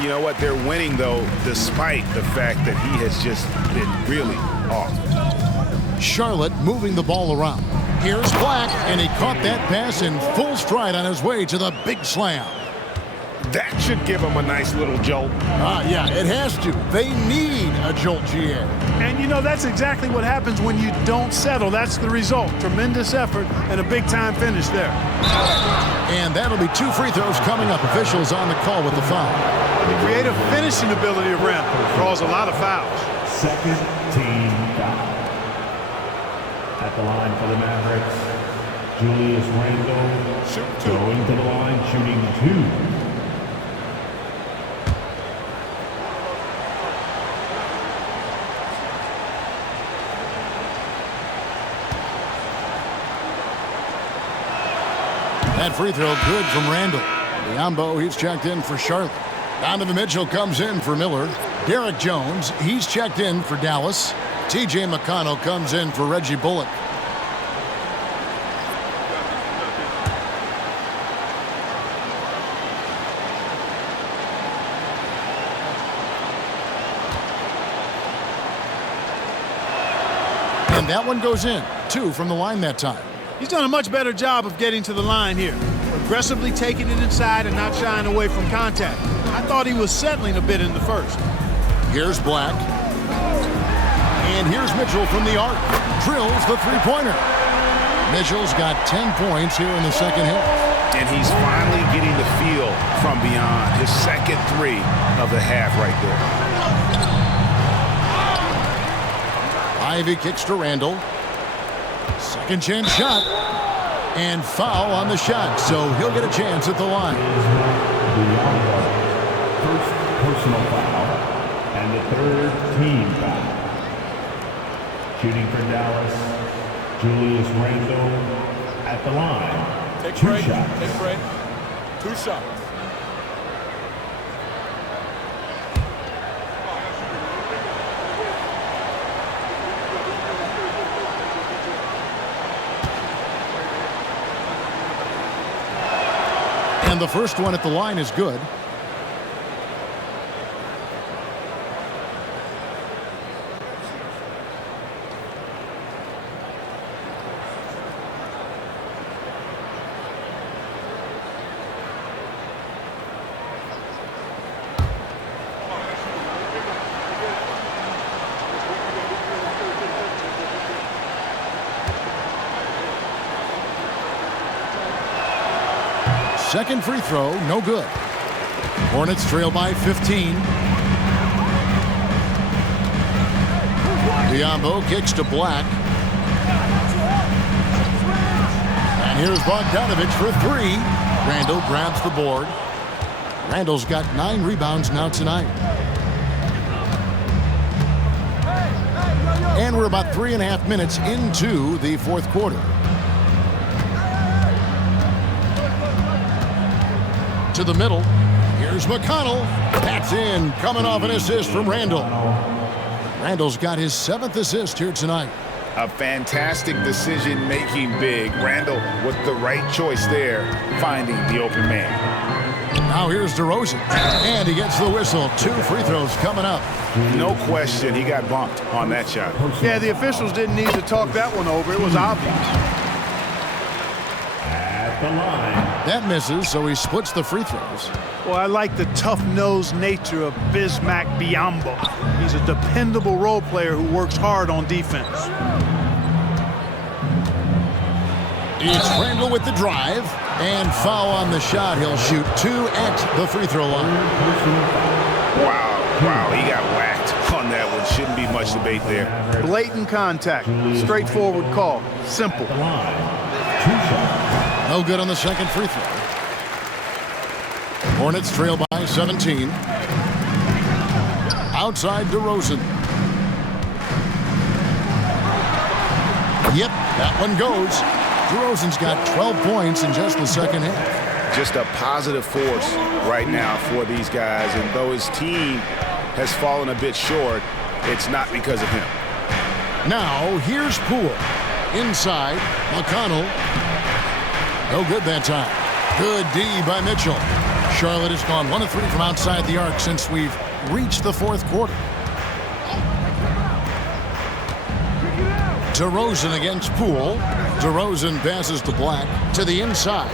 You know what? They're winning, though, despite the fact that he has just been really off. Charlotte moving the ball around. Here's Black, and he caught that pass in full stride on his way to the big slam. That should give him a nice little jolt. Yeah, it has to. They need a jolt, GA. And, you know, that's exactly what happens when you don't settle. That's the result. Tremendous effort and a big-time finish there. And that'll be 2 free throws coming up. Officials on the call with the foul. The creative finishing ability of Randall draws a lot of fouls. Second team foul. At the line for the Mavericks, Julius Randle going to the line, shooting 2. That free throw good from Randall. Biombo, he's checked in for Charlotte. Donovan Mitchell comes in for Miller. Derek Jones, he's checked in for Dallas. TJ McConnell comes in for Reggie Bullock. And that one goes in. 2 from the line that time. He's done a much better job of getting to the line here. Aggressively taking it inside and not shying away from contact. I thought he was settling a bit in the first. Here's Black. And here's Mitchell from the arc. Drills the three-pointer. Mitchell's got 10 points here in the second half. And he's finally getting the feel from beyond. His second 3 of the half right there. Ivy kicks to Randall. Second chance shot. And foul on the shot, so he'll get a chance at the line. First personal foul and the 3rd team foul. Shooting for Dallas, Julius Randle at the line. Take 2 break. shots. Take break. 2 shots. And the first one at the line is good. Second free throw, no good. Hornets trail by 15. Biombo kicks to Black. And here's Bogdanovich for 3. Randall grabs the board. Randall's got 9 rebounds now tonight. And we're about 3.5 minutes into the fourth quarter. To the middle. Here's McConnell. That's in. Coming off an assist from Randall. Randall's got his 7th assist here tonight. A fantastic decision-making big. Randall with the right choice there, finding the open man. Now here's DeRozan. And he gets the whistle. 2 free throws coming up. No question, he got bumped on that shot. Yeah, the officials didn't need to talk that one over. It was obvious. At the line. That misses, so he splits the free throws. Well, I like the tough-nosed nature of Bismack Biyombo. He's a dependable role player who works hard on defense. It's Randall with the drive. And foul on the shot. He'll shoot 2 at the free throw line. Wow, he got whacked on that one. Shouldn't be much debate there. Blatant contact. Straightforward call. Simple. No good on the second free throw. Hornets trail by 17. Outside DeRozan. Yep, that one goes. DeRozan's got 12 points in just the second half. Just a positive force right now for these guys. And though his team has fallen a bit short, it's not because of him. Now, here's Poole. Inside, McConnell. No good that time. Good D by Mitchell. Charlotte has gone 1 of 3 from outside the arc since we've reached the fourth quarter. DeRozan against Poole. DeRozan passes to Black to the inside.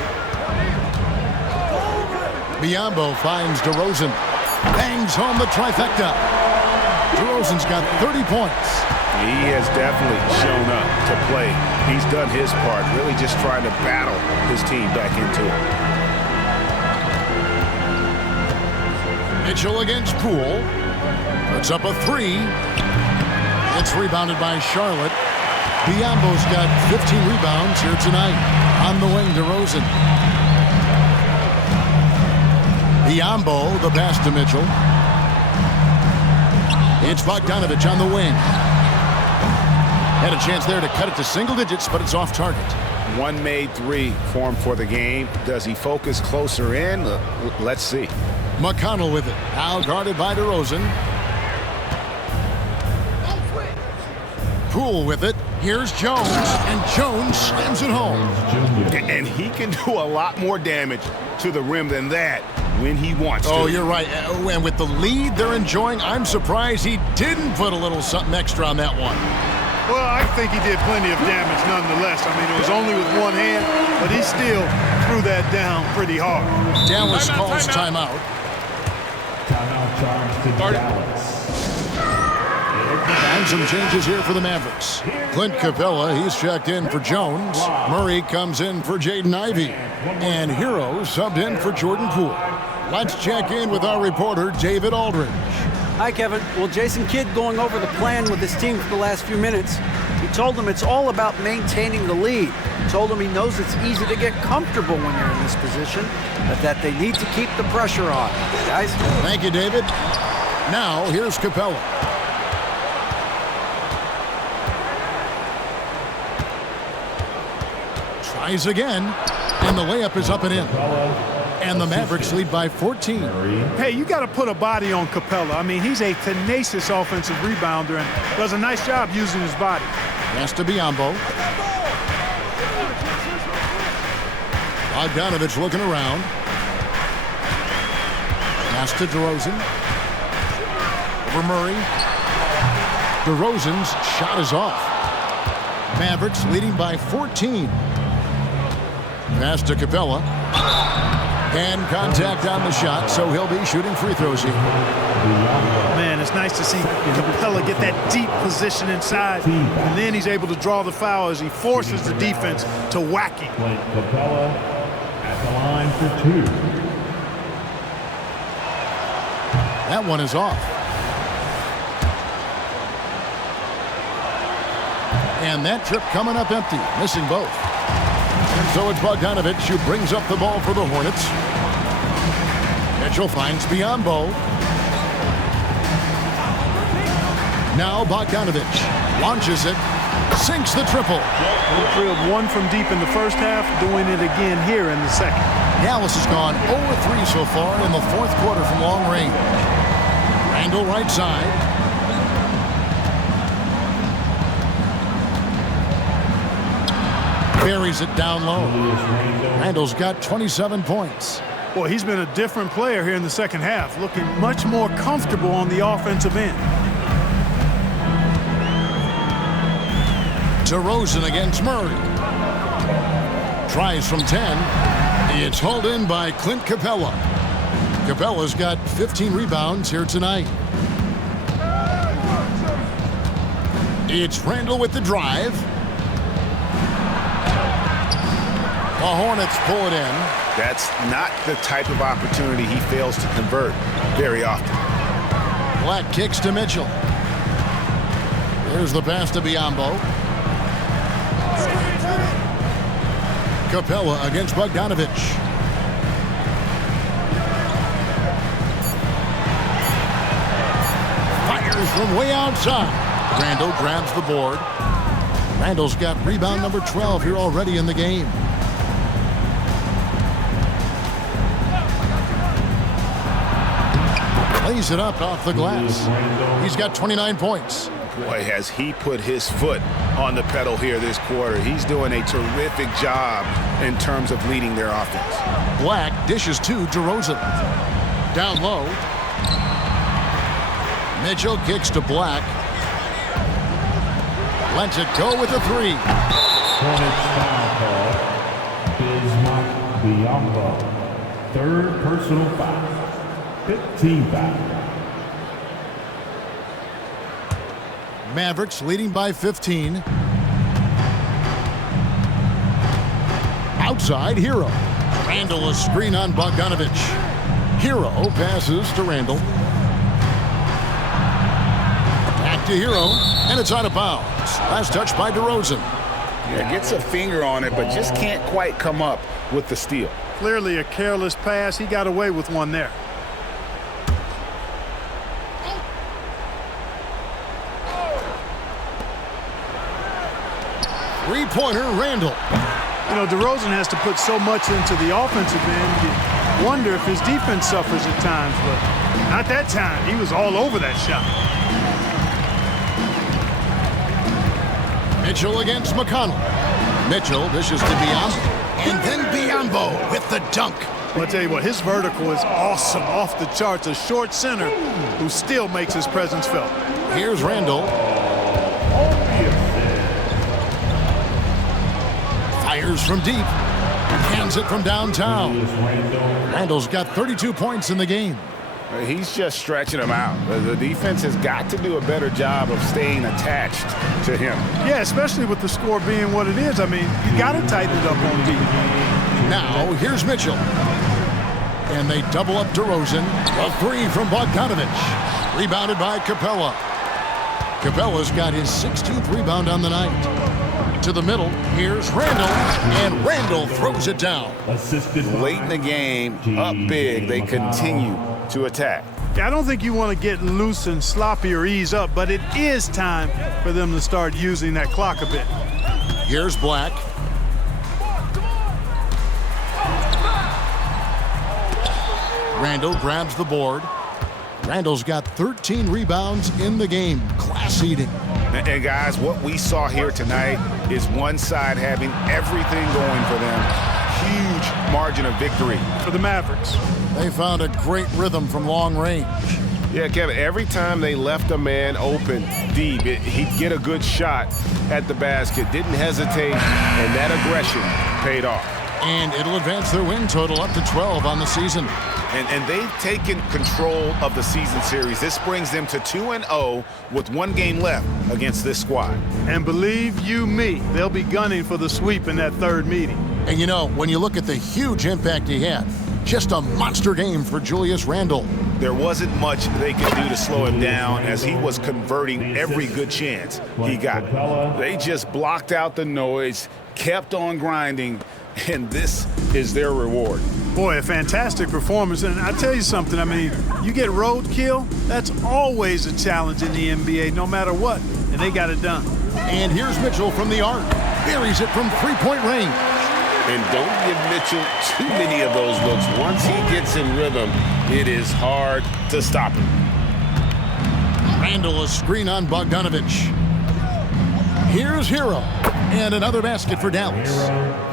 Biyombo finds DeRozan. Bangs home the trifecta. DeRozan's got 30 points. He has definitely shown up to play. He's done his part, really just trying to battle his team back into it. Mitchell against Poole. Puts up a 3. It's rebounded by Charlotte. Biyombo's got 15 rebounds here tonight. On the wing, DeRozan. Biyombo, the pass to Mitchell. It's Bogdanovich on the wing. Had a chance there to cut it to single digits, but it's off target. One made 3 for him for the game. Does he focus closer in? Let's see. McConnell with it. Now guarded by DeRozan. Poole with it. Here's Jones, and Jones slams it home. And he can do a lot more damage to the rim than that when he wants to. Oh, you're right. And with the lead they're enjoying, I'm surprised he didn't put a little something extra on that one. Well, I think he did plenty of damage nonetheless. I mean, it was only with one hand, but he still threw that down pretty hard. Dallas calls timeout. Timeout charge to Dallas. And some changes here for the Mavericks. Clint Capella, he's checked in for Jones. Murray comes in for Jaden Ivey. And Hero subbed in for Jordan Poole. Let's check in with our reporter, David Aldridge. Hi, Kevin. Well, Jason Kidd going over the plan with his team for the last few minutes. He told them it's all about maintaining the lead. He told them he knows it's easy to get comfortable when you're in this position, but that they need to keep the pressure on. Guys? Thank you, David. Now, here's Capella. Tries again, and the layup is up and in. And the Mavericks lead by 14. Hey, you got to put a body on Capella. I mean, he's a tenacious offensive rebounder and does a nice job using his body. Pass to Biyombo. Bogdanovich looking around. Pass to DeRozan. Over Murray. DeRozan's shot is off. Mavericks leading by 14. Pass to Capella. And contact on the shot, so he'll be shooting free throws here. Man, it's nice to see Capella get that deep position inside, and then he's able to draw the foul as he forces the defense to whack him. Capella at the line for 2. That one is off. And that trip coming up empty, missing both. And so it's Bogdanovich who brings up the ball for the Hornets. Mitchell finds Biyombo. Now Bogdanovich launches it, sinks the triple. He drilled one from deep in the first half, doing it again here in the second. Dallas has gone 0-3 so far in the fourth quarter from long range. Randle right side. Buries it down low. Randle's got 27 points. Boy, he's been a different player here in the second half, looking much more comfortable on the offensive end. DeRozan against Murray. Tries from 10. It's hauled in by Clint Capella. Capella's got 15 rebounds here tonight. It's Randle with the drive. The Hornets pull it in. That's not the type of opportunity he fails to convert very often. Black kicks to Mitchell. Here's the pass to Biyombo. Capella against Bogdanovich. Fires from way outside. Randall grabs the board. Randall's got rebound number 12 here already in the game. Lays it up off the glass. He's got 29 points. Boy, has he put his foot on the pedal here this quarter. He's doing a terrific job in terms of leading their offense. Black dishes to DeRozan. Down low. Mitchell kicks to Black. Lets it go with a three. Hornets foul call. Bismack Biyombo. Third personal foul. 15 foul. Mavericks leading by 15. Outside, Hero. Randall a screen on Bogdanovich. Hero passes to Randall. Back to Hero, and it's out of bounds. Last touch by DeRozan. Yeah, gets a finger on it, but just can't quite come up with the steal. Clearly a careless pass. He got away with one there. Three-pointer, Randall. You know, DeRozan has to put so much into the offensive end. You wonder if his defense suffers at times, but not that time. He was all over that shot. Mitchell against McConnell. Mitchell dishes to Biyombo. And then Biyombo with the dunk. Well, I'll tell you what, his vertical is awesome, off the charts. A short center who still makes his presence felt. Here's Randall. Fires from deep. Hands it from downtown. Randall's got 32 points in the game. He's just stretching him out. The defense has got to do a better job of staying attached to him. Yeah, especially with the score being what it is. I mean, you got to tighten it up on deep. Now, here's Mitchell. And they double up DeRozan. A three from Bogdanovich. Rebounded by Capella. Capella's got his 16th rebound on the night. To the middle, here's Randall, and Randall throws it down. Assisted late in the game, up big, they continue to attack. I don't think you want to get loose and sloppy or ease up, but it is time for them to start using that clock a bit. Here's Black. Randall grabs the board. Randall's got 13 rebounds in the game. Class eating. And guys, what we saw here tonight is one side having everything going for them. Huge margin of victory for the Mavericks. They found a great rhythm from long range. Yeah, Kevin, every time they left a man open deep, he'd get a good shot at the basket, didn't hesitate, and that aggression paid off. And it'll advance their win total up to 12 on the season. And they've taken control of the season series. This brings them to 2-0 with one game left against this squad. And believe you me, they'll be gunning for the sweep in that third meeting. And you know, when you look at the huge impact he had, just a monster game for Julius Randle. There wasn't much they could do to slow him down as he was converting every good chance he got. They just blocked out the noise, kept on grinding, and this is their reward. Boy, a fantastic performance. And I tell you something, I mean, you get roadkill, that's always a challenge in the NBA, no matter what. And they got it done. And here's Mitchell from the arc. Buries it from three-point range. And don't give Mitchell too many of those looks. Once he gets in rhythm, it is hard to stop him. Randall a screen on Bogdanovich. Here's Hero. And another basket for Dallas.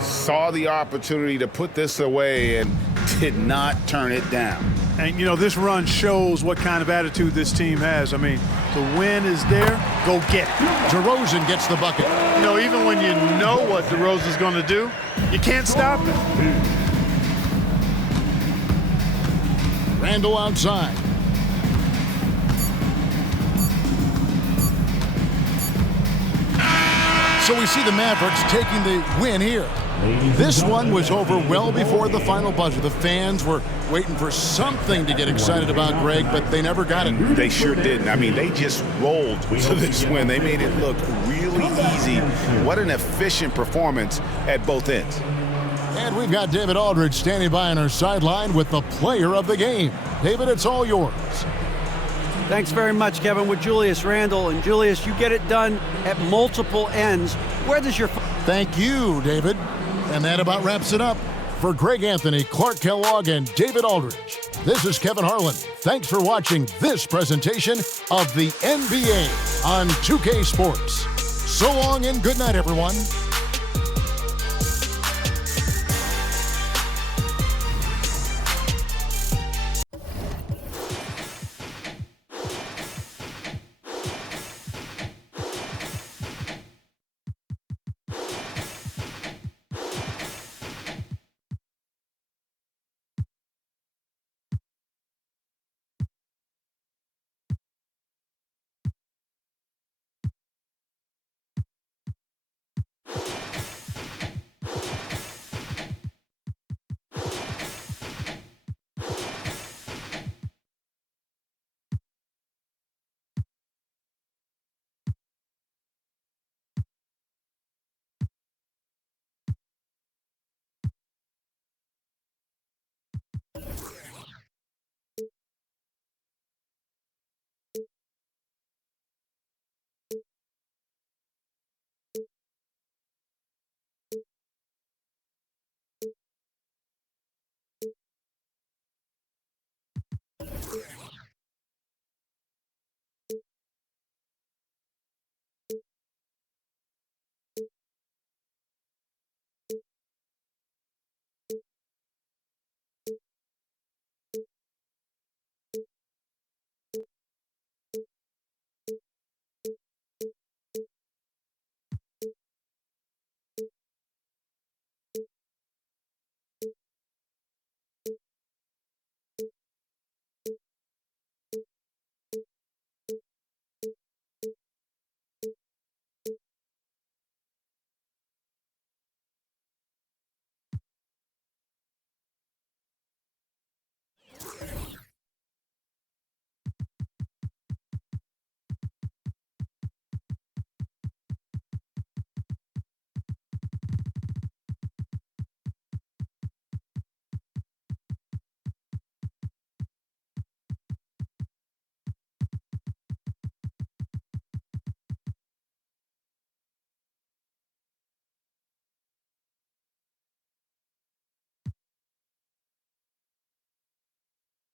Saw the opportunity to put this away and did not turn it down. And, you know, this run shows what kind of attitude this team has. I mean, the win is there, go get it. DeRozan gets the bucket. You know, even when you know what DeRozan's going to do, you can't stop it. Randall outside. So we see the Mavericks taking the win here. This one was over well before the final buzzer. The fans were waiting for something to get excited about, Greg, but they never got it. They sure didn't. I mean, they just rolled to this win. They made it look really easy. What an efficient performance at both ends. And we've got David Aldridge standing by on our sideline with the player of the game. David, it's all yours. Thanks very much, Kevin, with Julius Randle. And Julius, you get it done at multiple ends. Where does your... Thank you, David. And that about wraps it up. For Greg Anthony, Clark Kellogg, and David Aldridge, this is Kevin Harlan. Thanks for watching this presentation of the NBA on 2K Sports. So long and good night, everyone.